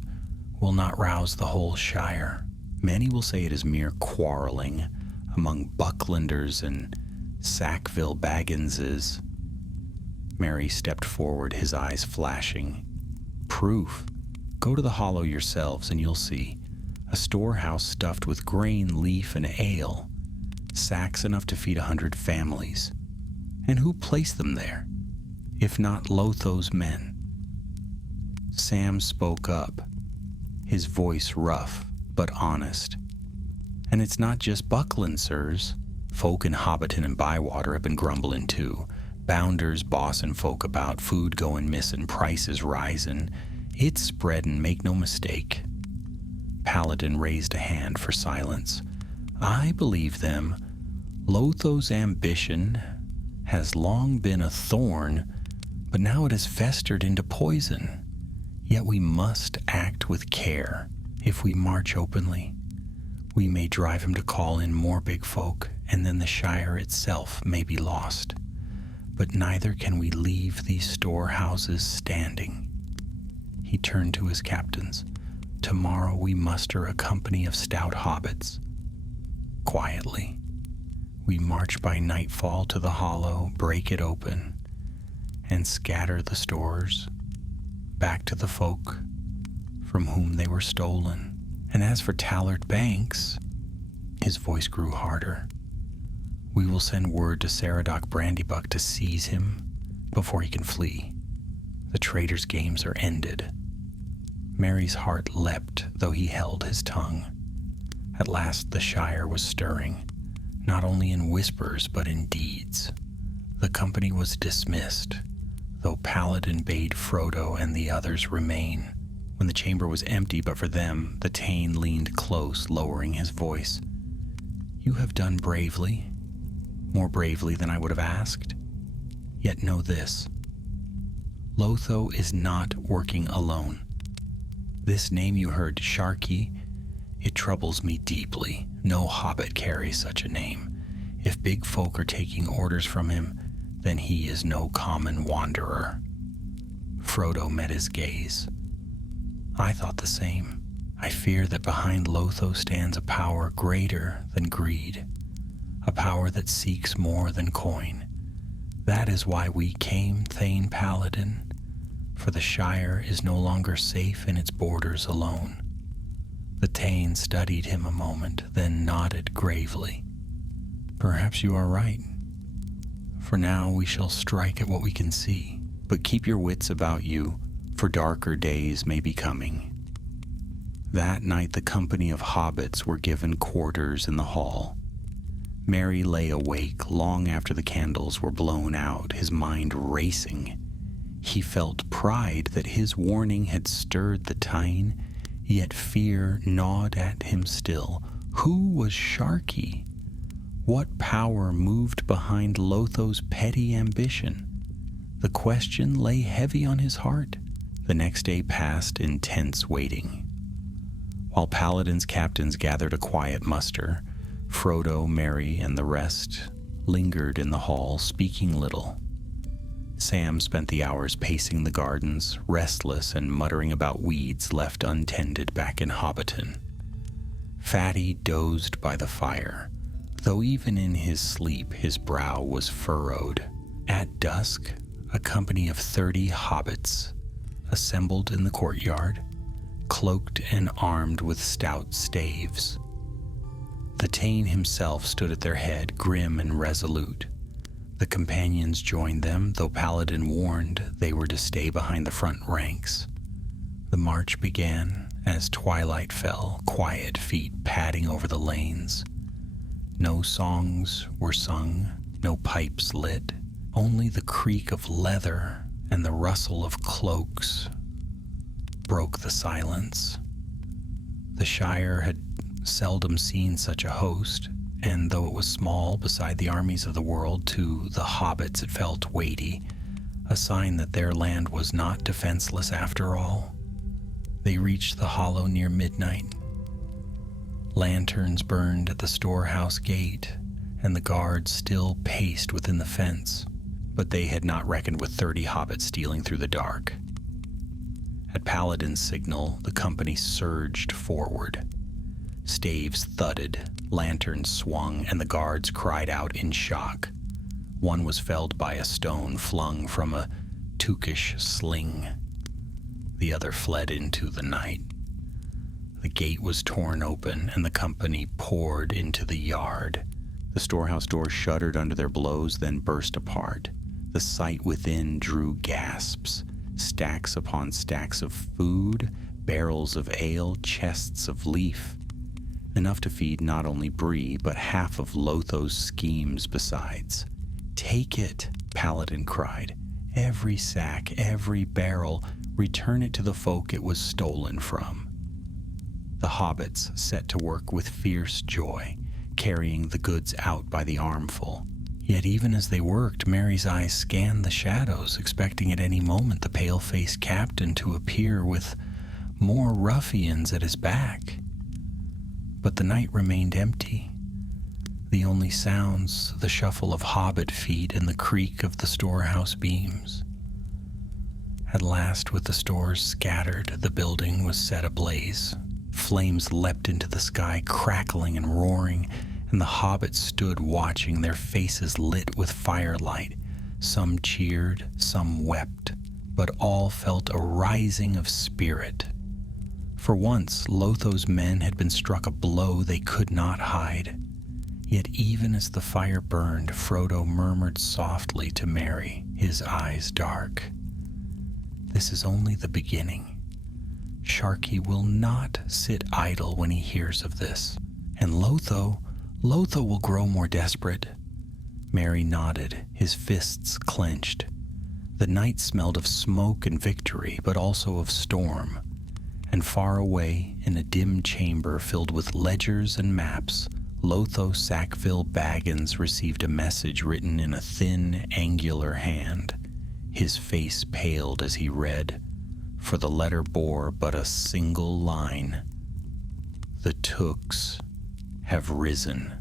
will not rouse the whole Shire. Many will say it is mere quarreling among Bucklanders and Sackville Bagginses." Mary stepped forward, his eyes flashing. "Proof? Go to the hollow yourselves and you'll see. A storehouse stuffed with grain, leaf, and ale. Sacks enough to feed 100 families. And who placed them there, if not Lotho's men?" Sam spoke up, his voice rough but honest. "And it's not just Buckland, sirs. Folk in Hobbiton and Bywater have been grumbling too. Bounders bossin' folk about, food goin' missin', prices risin'. It's spreadin', make no mistake." Paladin raised a hand for silence. "I believe them. Lotho's ambition has long been a thorn, but now it has festered into poison. Yet we must act with care. If we march openly, we may drive him to call in more big folk, and then the Shire itself may be lost. But neither can we leave these storehouses standing." He turned to his captains. "Tomorrow we muster a company of stout hobbits. Quietly, we march by nightfall to the hollow, break it open, and scatter the stores back to the folk from whom they were stolen. And as for Tallard Banks," his voice grew harder, "we will send word to Saradoc Brandybuck to seize him before he can flee. The traitor's games are ended." Mary's heart leapt, though he held his tongue. At last the Shire was stirring, not only in whispers but in deeds. The company was dismissed, though Paladin bade Frodo and the others remain. When the chamber was empty but for them, the Thane leaned close, lowering his voice. "You have done bravely, more bravely than I would have asked. Yet know this. Lotho is not working alone. This name you heard, Sharkey, it troubles me deeply. No hobbit carries such a name. If big folk are taking orders from him, then he is no common wanderer." Frodo met his gaze. "I thought the same. I fear that behind Lotho stands a power greater than greed, a power that seeks more than coin. That is why we came, Thane Paladin, for the Shire is no longer safe in its borders alone." The Thane studied him a moment, then nodded gravely. "Perhaps you are right. For now we shall strike at what we can see, but keep your wits about you, for darker days may be coming." That night the company of hobbits were given quarters in the hall. Merry lay awake long after the candles were blown out, his mind racing. He felt pride that his warning had stirred the Tyne, yet fear gnawed at him still. Who was Sharkey? What power moved behind Lotho's petty ambition? The question lay heavy on his heart. The next day passed in tense waiting. While Paladin's captains gathered a quiet muster, Frodo, Merry, and the rest lingered in the hall, speaking little. Sam spent the hours pacing the gardens, restless and muttering about weeds left untended back in Hobbiton. Fatty dozed by the fire, though even in his sleep his brow was furrowed. At dusk, a company of 30 hobbits assembled in the courtyard, cloaked and armed with stout staves. The Thane himself stood at their head, grim and resolute. The companions joined them, though Paladin warned they were to stay behind the front ranks. The march began as twilight fell, quiet feet padding over the lanes. No songs were sung, no pipes lit, only the creak of leather and the rustle of cloaks broke the silence. The Shire had seldom seen such a host, and though it was small beside the armies of the world, to the hobbits it felt weighty, a sign that their land was not defenseless after all. They reached the hollow near midnight. Lanterns burned at the storehouse gate, and the guards still paced within the fence, but they had not reckoned with 30 hobbits stealing through the dark. At Paladin's signal, the company surged forward. Staves thudded, lanterns swung, and the guards cried out in shock. One was felled by a stone flung from a Tookish sling. The other fled into the night. The gate was torn open, and the company poured into the yard. The storehouse doors shuddered under their blows, then burst apart. The sight within drew gasps. Stacks upon stacks of food, barrels of ale, chests of leaf. Enough to feed not only Bree, but half of Lotho's schemes besides. "Take it," Paladin cried. "Every sack, every barrel, return it to the folk it was stolen from." The hobbits set to work with fierce joy, carrying the goods out by the armful. Yet even as they worked, Merry's eyes scanned the shadows, expecting at any moment the pale-faced captain to appear with more ruffians at his back. But the night remained empty. The only sounds, the shuffle of hobbit feet and the creak of the storehouse beams. At last, with the stores scattered, the building was set ablaze. Flames leapt into the sky, crackling and roaring, and the hobbits stood watching, their faces lit with firelight. Some cheered, some wept, but all felt a rising of spirit. For once, Lotho's men had been struck a blow they could not hide. Yet even as the fire burned, Frodo murmured softly to Merry, his eyes dark, "This is only the beginning. Sharkey will not sit idle when he hears of this, and Lotho will grow more desperate." Merry nodded, his fists clenched. The night smelled of smoke and victory, but also of storm. And far away, in a dim chamber filled with ledgers and maps, Lotho Sackville Baggins received a message written in a thin, angular hand. His face paled as he read, for the letter bore but a single line. "The Tooks have risen.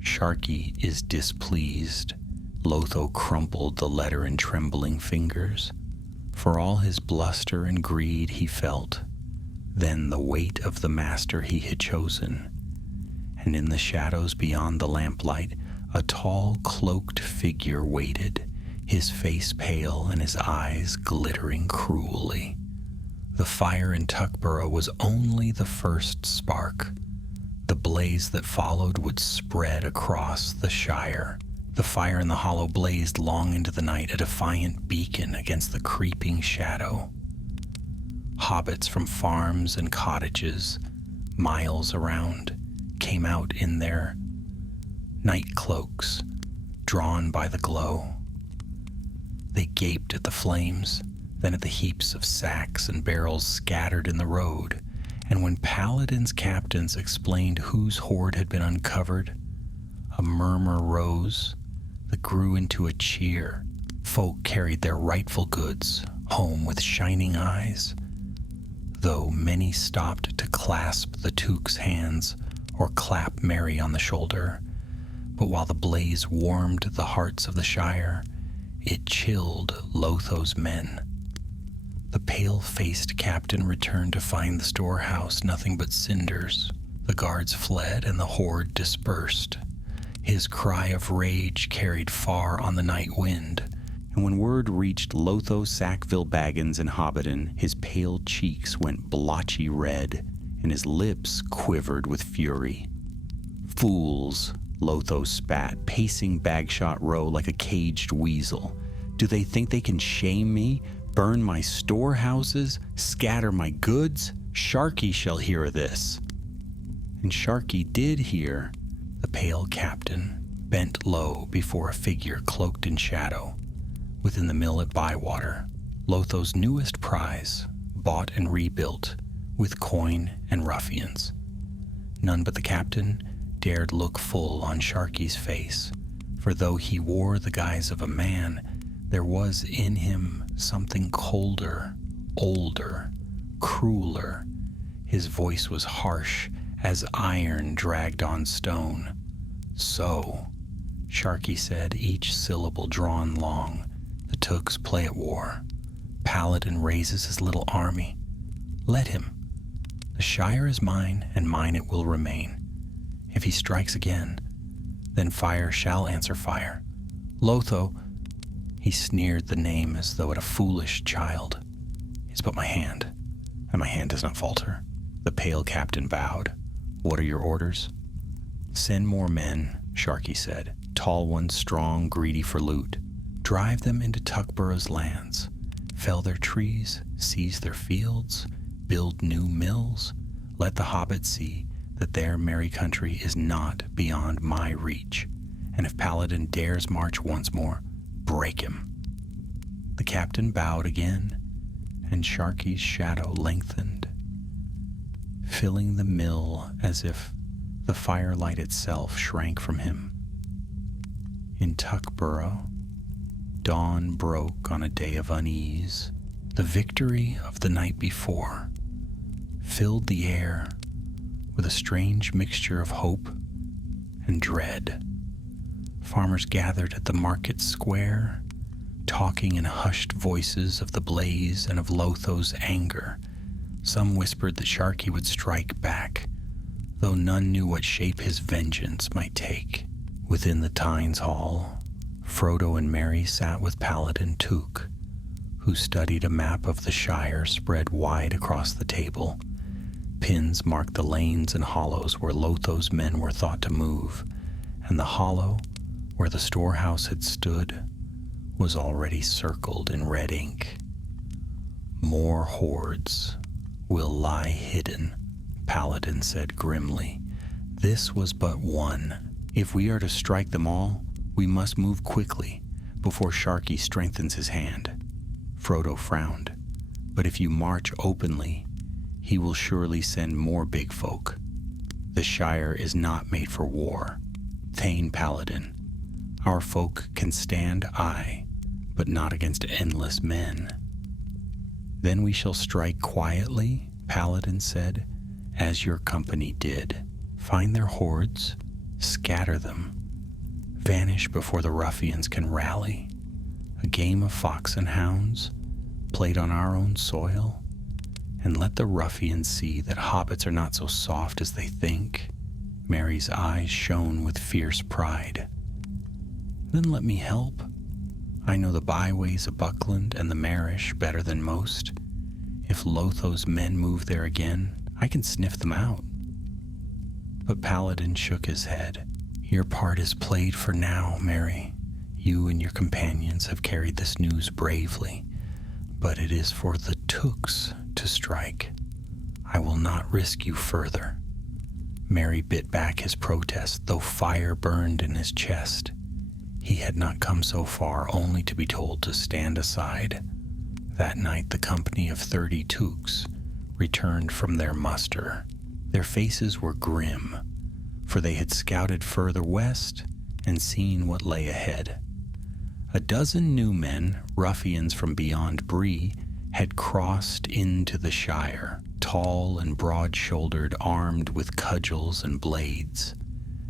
Sharkey is displeased." Lotho crumpled the letter in trembling fingers. For all his bluster and greed he felt, then the weight of the master he had chosen. And in the shadows beyond the lamplight, a tall, cloaked figure waited, his face pale and his eyes glittering cruelly. The fire in Tuckborough was only the first spark. The blaze that followed would spread across the Shire. The fire in the hollow blazed long into the night, a defiant beacon against the creeping shadow. Hobbits from farms and cottages, miles around, came out in their night cloaks, drawn by the glow. They gaped at the flames, then at the heaps of sacks and barrels scattered in the road, and when Paladin's captains explained whose hoard had been uncovered, a murmur rose that grew into a cheer. Folk carried their rightful goods home with shining eyes, though many stopped to clasp the Took's hands or clap Mary on the shoulder. But while the blaze warmed the hearts of the Shire, it chilled Lotho's men. The pale-faced captain returned to find the storehouse nothing but cinders. The guards fled and the horde dispersed. His cry of rage carried far on the night wind, and when word reached Lotho, Sackville, Baggins, and Hobbiton, his pale cheeks went blotchy red, and his lips quivered with fury. "Fools," Lotho spat, pacing Bagshot Row like a caged weasel. "Do they think they can shame me, burn my storehouses, scatter my goods? Sharkey shall hear of this." And Sharkey did hear. The pale captain bent low before a figure cloaked in shadow. Within the mill at Bywater, Lotho's newest prize, bought and rebuilt with coin and ruffians. None but the captain dared look full on Sharkey's face, for though he wore the guise of a man, there was in him something colder, older, crueler. His voice was harsh as iron dragged on stone. "So," Sharkey said, each syllable drawn long, "the Tooks play at war. Paladin raises his little army. Let him. The Shire is mine, and mine it will remain. If he strikes again, then fire shall answer fire. Lotho," he sneered the name as though at a foolish child, "is but my hand, and my hand does not falter." The pale captain bowed. "What are your orders?" "Send more men," Sharkey said, "tall ones, strong, greedy for loot. Drive them into Tuckborough's lands, fell their trees, seize their fields, build new mills. Let the hobbits see that their merry country is not beyond my reach, and if Paladin dares march once more, break him." The captain bowed again, and Sharkey's shadow lengthened, filling the mill as if the firelight itself shrank from him. In Tuckborough, dawn broke on a day of unease. The victory of the night before filled the air with a strange mixture of hope and dread. Farmers gathered at the market square, talking in hushed voices of the blaze and of Lotho's anger. Some whispered that Sharkey would strike back, though none knew what shape his vengeance might take. Within the Tynes Hall, Frodo and Merry sat with Paladin Took, who studied a map of the Shire spread wide across the table. Pins marked the lanes and hollows where Lotho's men were thought to move, and the hollow where the storehouse had stood was already circled in red ink. "More hordes will lie hidden," Paladin said grimly. "This was but one. If we are to strike them all, we must move quickly before Sharkey strengthens his hand." Frodo frowned. "But if you march openly, he will surely send more big folk. The Shire is not made for war. Thane Paladin, our folk can stand aye, but not against endless men." "Then we shall strike quietly," Paladin said, "as your company did. Find their hordes, scatter them, vanish before the ruffians can rally. A game of fox and hounds, played on our own soil, and let the ruffians see that hobbits are not so soft as they think." Mary's eyes shone with fierce pride. "Then let me help. I know the byways of Buckland and the Marish better than most. If Lotho's men move there again, I can sniff them out." But Paladin shook his head. "Your part is played for now, Mary. You and your companions have carried this news bravely, but it is for the Tooks to strike. I will not risk you further." Merry bit back his protest, though fire burned in his chest. He had not come so far only to be told to stand aside. That night the company of 30 Tooks returned from their muster. Their faces were grim, for they had scouted further west and seen what lay ahead. A dozen new men, ruffians from beyond Bree, had crossed into the Shire, tall and broad-shouldered, armed with cudgels and blades.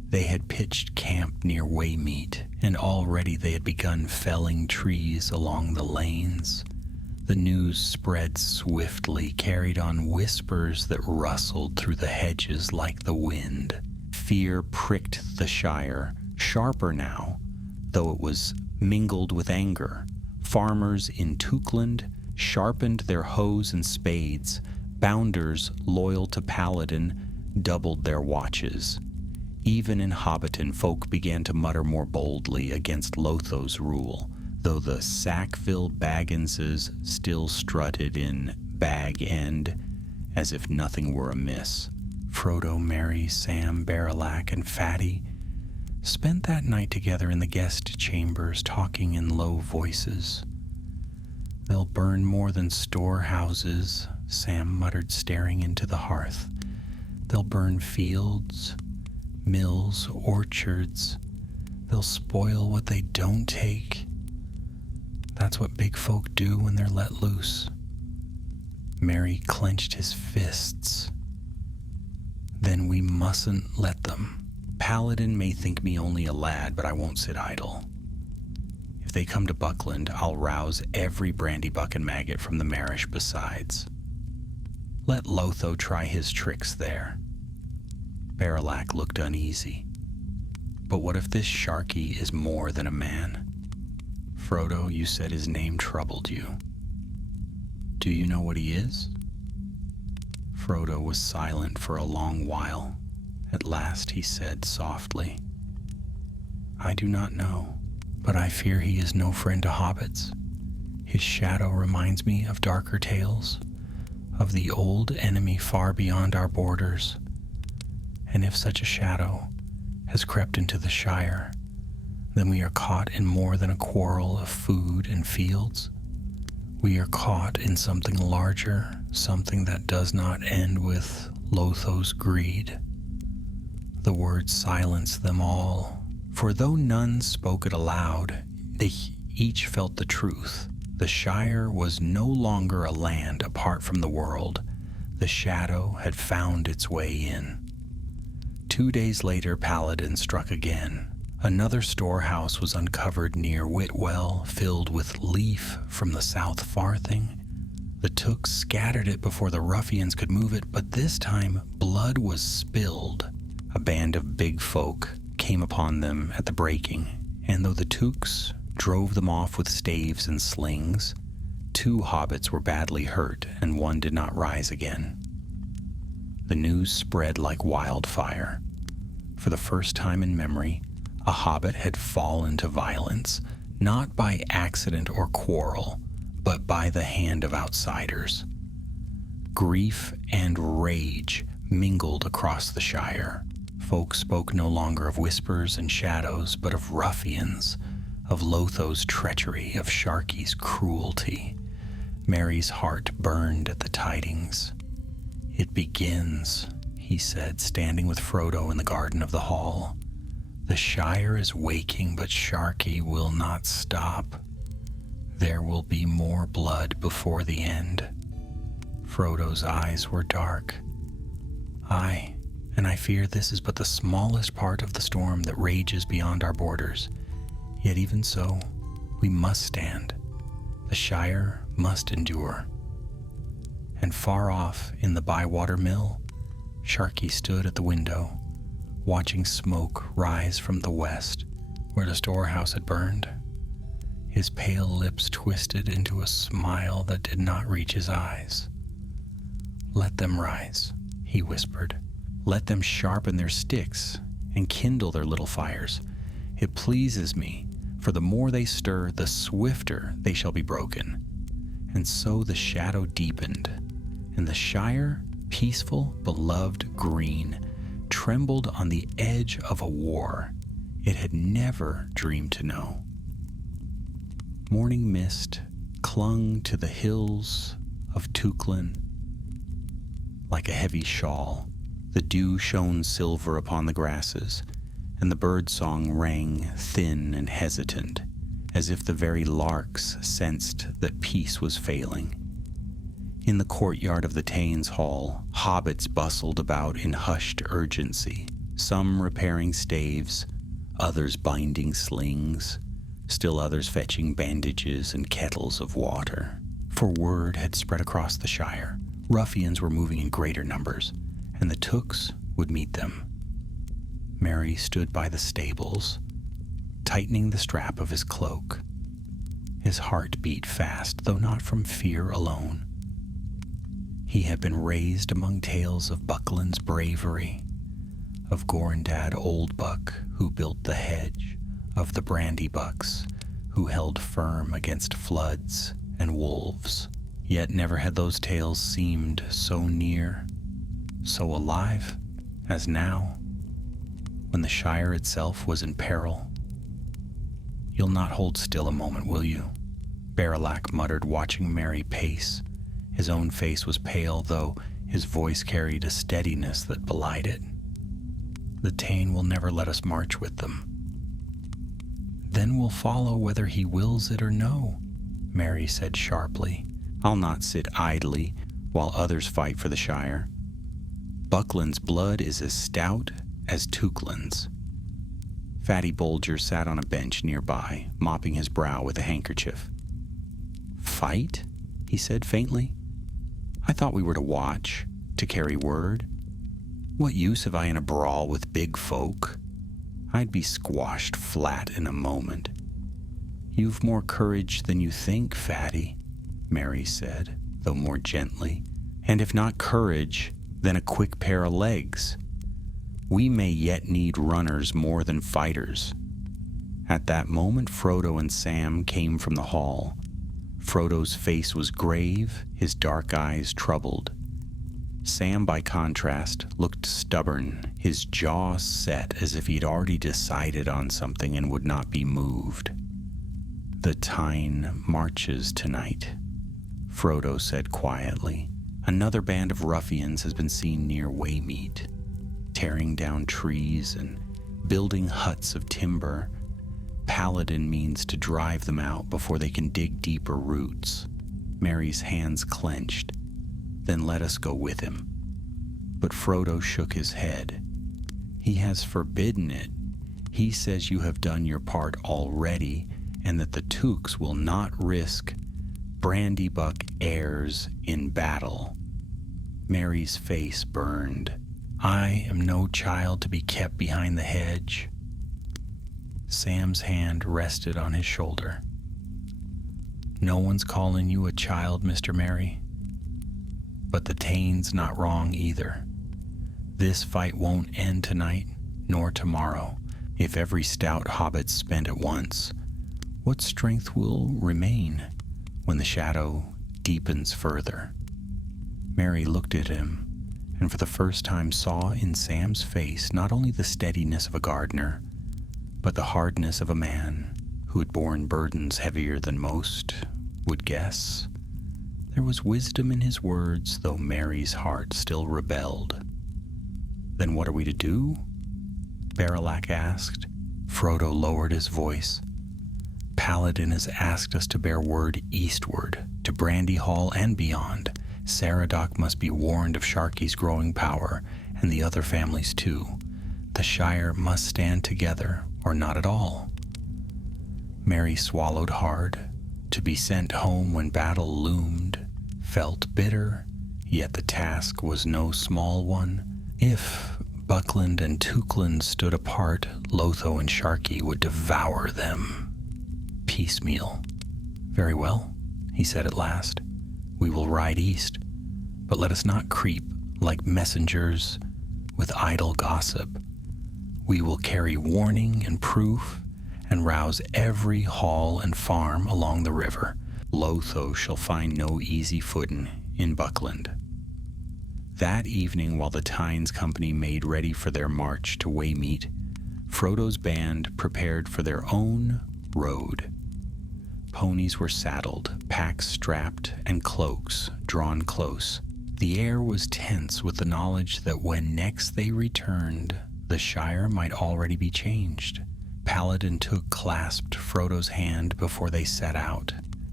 They had pitched camp near Waymeet, and already they had begun felling trees along the lanes. The news spread swiftly, carried on whispers that rustled through the hedges like the wind. Fear pricked the Shire, sharper now, though it was mingled with anger. Farmers in Tookland sharpened their hoes and spades. Bounders loyal to Paladin doubled their watches. Even in Hobbiton, folk began to mutter more boldly against Lotho's rule, though the Sackville Bagginses still strutted in Bag End as if nothing were amiss. Frodo, Merry, Sam, Barrelac, and Fatty spent that night together in the guest chambers, talking in low voices. "They'll burn more than storehouses," Sam muttered, staring into the hearth. "They'll burn fields, mills, orchards. They'll spoil what they don't take. That's what big folk do when they're let loose." Merry clenched his fists. "Then we mustn't let them. Paladin may think me only a lad, but I won't sit idle. If they come to Buckland, I'll rouse every brandybuck and maggot from the Marish besides. Let Lotho try his tricks there." Barrelac looked uneasy. "But what if this Sharky is more than a man? Frodo, you said his name troubled you. Do you know what he is?" Frodo was silent for a long while. At last he said softly, "I do not know, but I fear he is no friend to hobbits. His shadow reminds me of darker tales, of the old enemy far beyond our borders. And if such a shadow has crept into the Shire, then we are caught in more than a quarrel of food and fields. We are caught in something larger, something that does not end with Lotho's greed." The words silenced them all, for though none spoke it aloud, they each felt the truth. The Shire was no longer a land apart from the world. The shadow had found its way in. 2 days later, Paladin struck again. Another storehouse was uncovered near Whitwell, filled with leaf from the South Farthing. The Tooks scattered it before the ruffians could move it, but this time blood was spilled. A band of big folk came upon them at the breaking, and though the Tooks drove them off with staves and slings, 2 hobbits were badly hurt, and 1 did not rise again. The news spread like wildfire. For the first time in memory, a hobbit had fallen to violence, not by accident or quarrel, but by the hand of outsiders. Grief and rage mingled across the Shire. Folk spoke no longer of whispers and shadows, but of ruffians, of Lotho's treachery, of Sharky's cruelty. Merry's heart burned at the tidings. "It begins," he said, standing with Frodo in the garden of the hall. "The Shire is waking, but Sharky will not stop. There will be more blood before the end." Frodo's eyes were dark. "Aye, and I fear this is but the smallest part of the storm that rages beyond our borders. Yet even so, we must stand. The Shire must endure." And far off in the Bywater Mill, Sharky stood at the window, watching smoke rise from the west where the storehouse had burned. His pale lips twisted into a smile that did not reach his eyes. "Let them rise," he whispered. "Let them sharpen their sticks and kindle their little fires. It pleases me, for the more they stir, the swifter they shall be broken." And so the shadow deepened, and the Shire, peaceful, beloved, green, trembled on the edge of a war. it had never dreamed to know. Morning mist clung to the hills of Tolkien like a heavy shawl. The dew shone silver upon the grasses, and the birdsong rang thin and hesitant, as if the very larks sensed that peace was failing. In the courtyard of the Thanes Hall, hobbits bustled about in hushed urgency, some repairing staves, others binding slings, still others fetching bandages and kettles of water. For word had spread across the Shire. Ruffians were moving in greater numbers, and the Tooks would meet them. Merry stood by the stables, tightening the strap of his cloak. His heart beat fast, though not from fear alone. He had been raised among tales of Buckland's bravery, of Gorndad Oldbuck, who built the hedge, of the Brandybucks, who held firm against floods and wolves. Yet never had those tales seemed so near, so alive, as now, when the Shire itself was in peril. "You'll not hold still a moment, will you?" Baralac muttered, watching Merry pace. His own face was pale, though his voice carried a steadiness that belied it. "The Tane will never let us march with them." "Then we'll follow whether he wills it or no," Merry said sharply. "I'll not sit idly while others fight for the Shire. Buckland's blood is as stout as Tolkien's." Fatty Bolger sat on a bench nearby, mopping his brow with a handkerchief. "Fight?" he said faintly. "I thought we were to watch, to carry word. What use have I in a brawl with big folk? I'd be squashed flat in a moment." "You've more courage than you think, Fatty," Merry said, though more gently. "And if not courage, then a quick pair of legs. We may yet need runners more than fighters." At that moment, Frodo and Sam came from the hall. Frodo's face was grave, his dark eyes troubled. Sam, by contrast, looked stubborn, his jaw set as if he'd already decided on something and would not be moved. "The Tyne marches tonight," Frodo said quietly. "Another band of ruffians has been seen near Waymeet, tearing down trees and building huts of timber. Paladin means to drive them out before they can dig deeper roots." Merry's hands clenched. "Then let us go with him." But Frodo shook his head. "He has forbidden it. He says you have done your part already, and that the Tooks will not risk Brandybuck heirs in battle." Merry's face burned. "I am no child to be kept behind the hedge." Sam's hand rested on his shoulder. "No one's calling you a child, Mr. Merry. But the Tane's not wrong either. This fight won't end tonight, nor tomorrow. If every stout hobbit's spent at once, what strength will remain when the shadow deepens further?" Merry looked at him, and for the first time saw in Sam's face not only the steadiness of a gardener, but the hardness of a man who had borne burdens heavier than most would guess. There was wisdom in his words, though Merry's heart still rebelled. "Then what are we to do?" Baralac asked. Frodo lowered his voice. "Paladin has asked us to bear word eastward, to Brandy Hall and beyond. Saradoc must be warned of Sharky's growing power, and the other families too. The Shire must stand together, or not at all." Merry swallowed hard. To be sent home when battle loomed felt bitter, yet the task was no small one. If Buckland and Tolkien stood apart, Lotho and Sharky would devour them piecemeal. "Very well," he said at last. "We will ride east, but let us not creep like messengers with idle gossip. We will carry warning and proof and rouse every hall and farm along the river. Lotho shall find no easy footing in Buckland." That evening, while the Tynes company made ready for their march to Waymeet, Frodo's band prepared for their own road. Ponies were saddled, packs strapped, and cloaks drawn close. The air was tense with the knowledge that when next they returned, the Shire might already be changed. Paladin Took clasped Frodo's hand before they set out.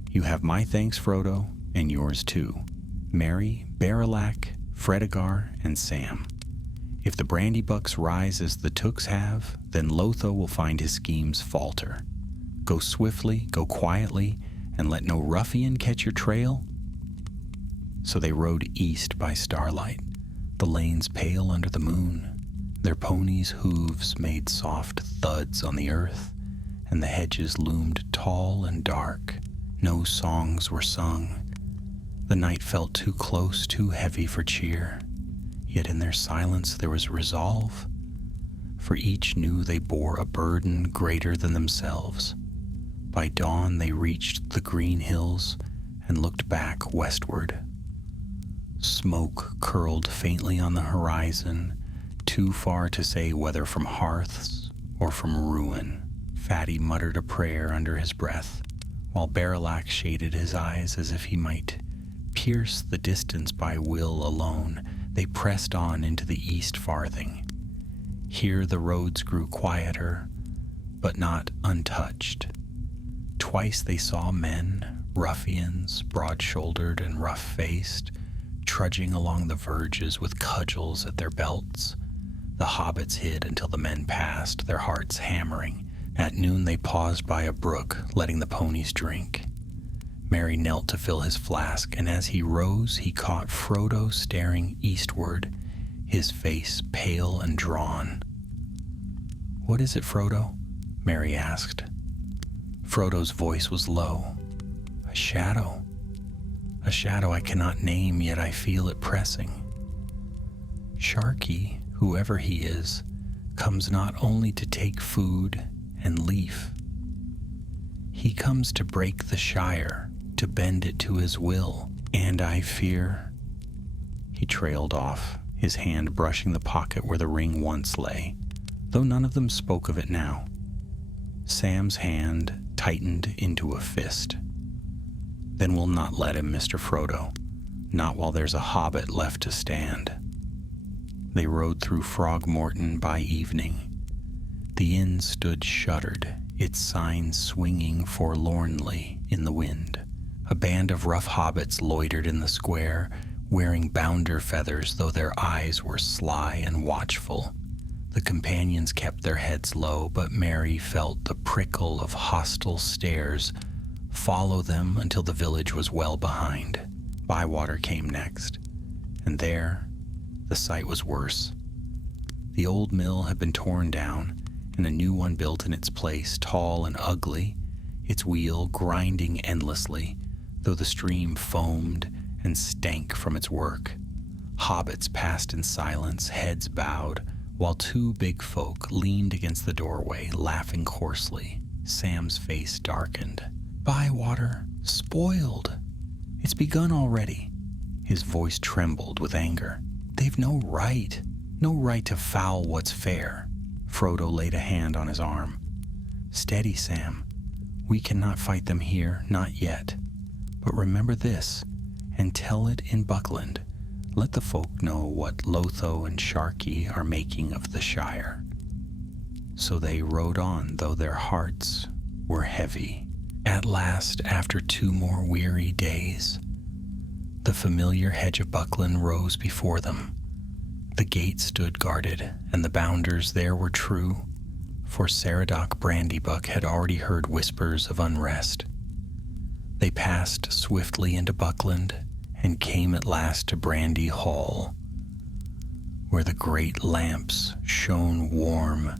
"You have my thanks, Frodo, and yours too. Merry, Baralac, Fredegar, and Sam. If the Brandybucks rise as the Tooks have, then Lotho will find his schemes falter. Go swiftly, go quietly, and let no ruffian catch your trail." So they rode east by starlight, the lanes pale under the moon. Their ponies' hooves made soft thuds on the earth, and the hedges loomed tall and dark. No songs were sung. The night felt too close, too heavy for cheer. Yet in their silence there was resolve, for each knew they bore a burden greater than themselves. By dawn they reached the green hills and looked back westward. Smoke curled faintly on the horizon, too far to say whether from hearths or from ruin. Fatty muttered a prayer under his breath, while Baralac shaded his eyes as if he might pierce the distance by will alone. They pressed on into the east farthing. Here the roads grew quieter, but not untouched. Twice they saw men, ruffians, broad-shouldered and rough-faced, trudging along the verges with cudgels at their belts. The hobbits hid until the men passed, their hearts hammering. At noon they paused by a brook, letting the ponies drink. Merry knelt to fill his flask, and as he rose, he caught Frodo staring eastward, his face pale and drawn. "What is it, Frodo?" Merry asked. Frodo's voice was low. "A shadow. A shadow I cannot name, yet I feel it pressing. Sharky, whoever he is, comes not only to take food and leaf. He comes to break the Shire, to bend it to his will, and I fear—" He trailed off, his hand brushing the pocket where the ring once lay, though none of them spoke of it now. Sam's hand tightened into a fist. "Then we'll not let him, Mr. Frodo, not while there's a hobbit left to stand." They rode through Frogmorton by evening. The inn stood shuttered, its sign swinging forlornly in the wind. A band of rough hobbits loitered in the square, wearing bounder feathers, though their eyes were sly and watchful. The companions kept their heads low, but Merry felt the prickle of hostile stares follow them until the village was well behind. Bywater came next, and there the sight was worse. The old mill had been torn down, and a new one built in its place, tall and ugly, its wheel grinding endlessly, though the stream foamed and stank from its work. Hobbits passed in silence, heads bowed, while two big folk leaned against the doorway, laughing coarsely. Sam's face darkened. "Bywater, spoiled. It's begun already." His voice trembled with anger. "They've no right to foul what's fair." Frodo laid a hand on his arm. "Steady, Sam. We cannot fight them here, not yet. But remember this, and tell it in Buckland. Let the folk know what Lotho and Sharky are making of the Shire." So they rode on, though their hearts were heavy. At last, after 2 more weary days, the familiar hedge of Buckland rose before them. The gate stood guarded, and the bounders there were true, for Caradoc Brandybuck had already heard whispers of unrest. They passed swiftly into Buckland and came at last to Brandy Hall, where the great lamps shone warm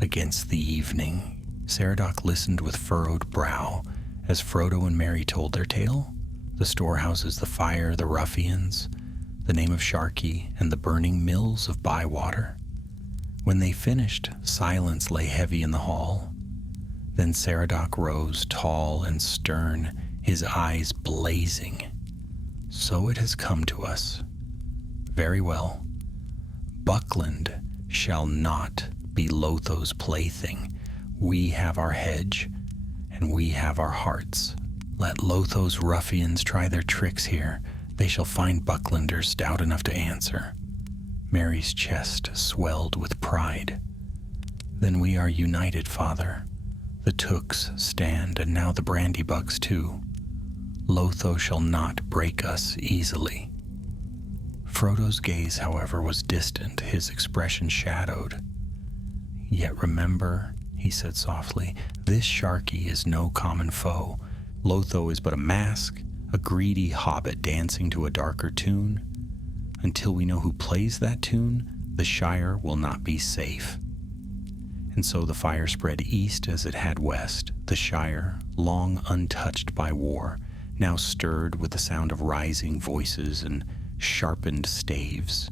against the evening. Caradoc listened with furrowed brow as Frodo and Merry told their tale, the storehouses, the fire, the ruffians, the name of Sharky, and the burning mills of Bywater. When they finished, silence lay heavy in the hall. Then Caradoc rose, tall and stern, his eyes blazing. "So it has come to us. Very well. Buckland shall not be Lotho's plaything. We have our hedge, and we have our hearts. Let Lotho's ruffians try their tricks here. They shall find Bucklanders stout enough to answer. Mary's chest swelled with pride. Then we are united, Father. The Tooks stand, and now the Brandybucks too. Lotho shall not break us easily. Frodo's gaze, however, was distant, his expression shadowed. Yet remember, he said softly, this Sharky is no common foe. Lotho is but a mask, a greedy hobbit dancing to a darker tune. Until we know who plays that tune, the Shire will not be safe. And so the fire spread east as it had west. The Shire, long untouched by war, now stirred with the sound of rising voices and sharpened staves.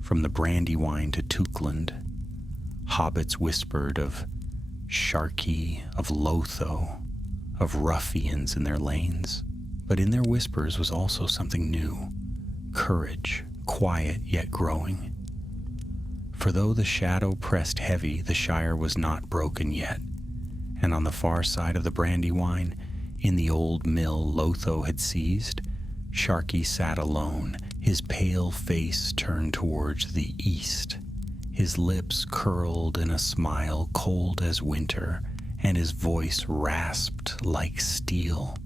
From the Brandywine to Tookland, hobbits whispered of Sharky, of Lotho, of ruffians in their lanes. But in their whispers was also something new, courage, quiet yet growing. For though the shadow pressed heavy, the Shire was not broken yet, and on the far side of the Brandywine, in the old mill Lotho had seized, Sharky sat alone, his pale face turned towards the east, his lips curled in a smile cold as winter, and his voice rasped like steel.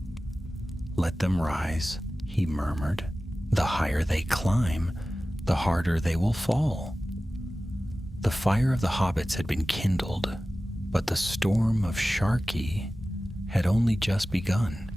Let them rise, he murmured. The higher they climb, the harder they will fall. The fire of the hobbits had been kindled, but the storm of Sharky had only just begun.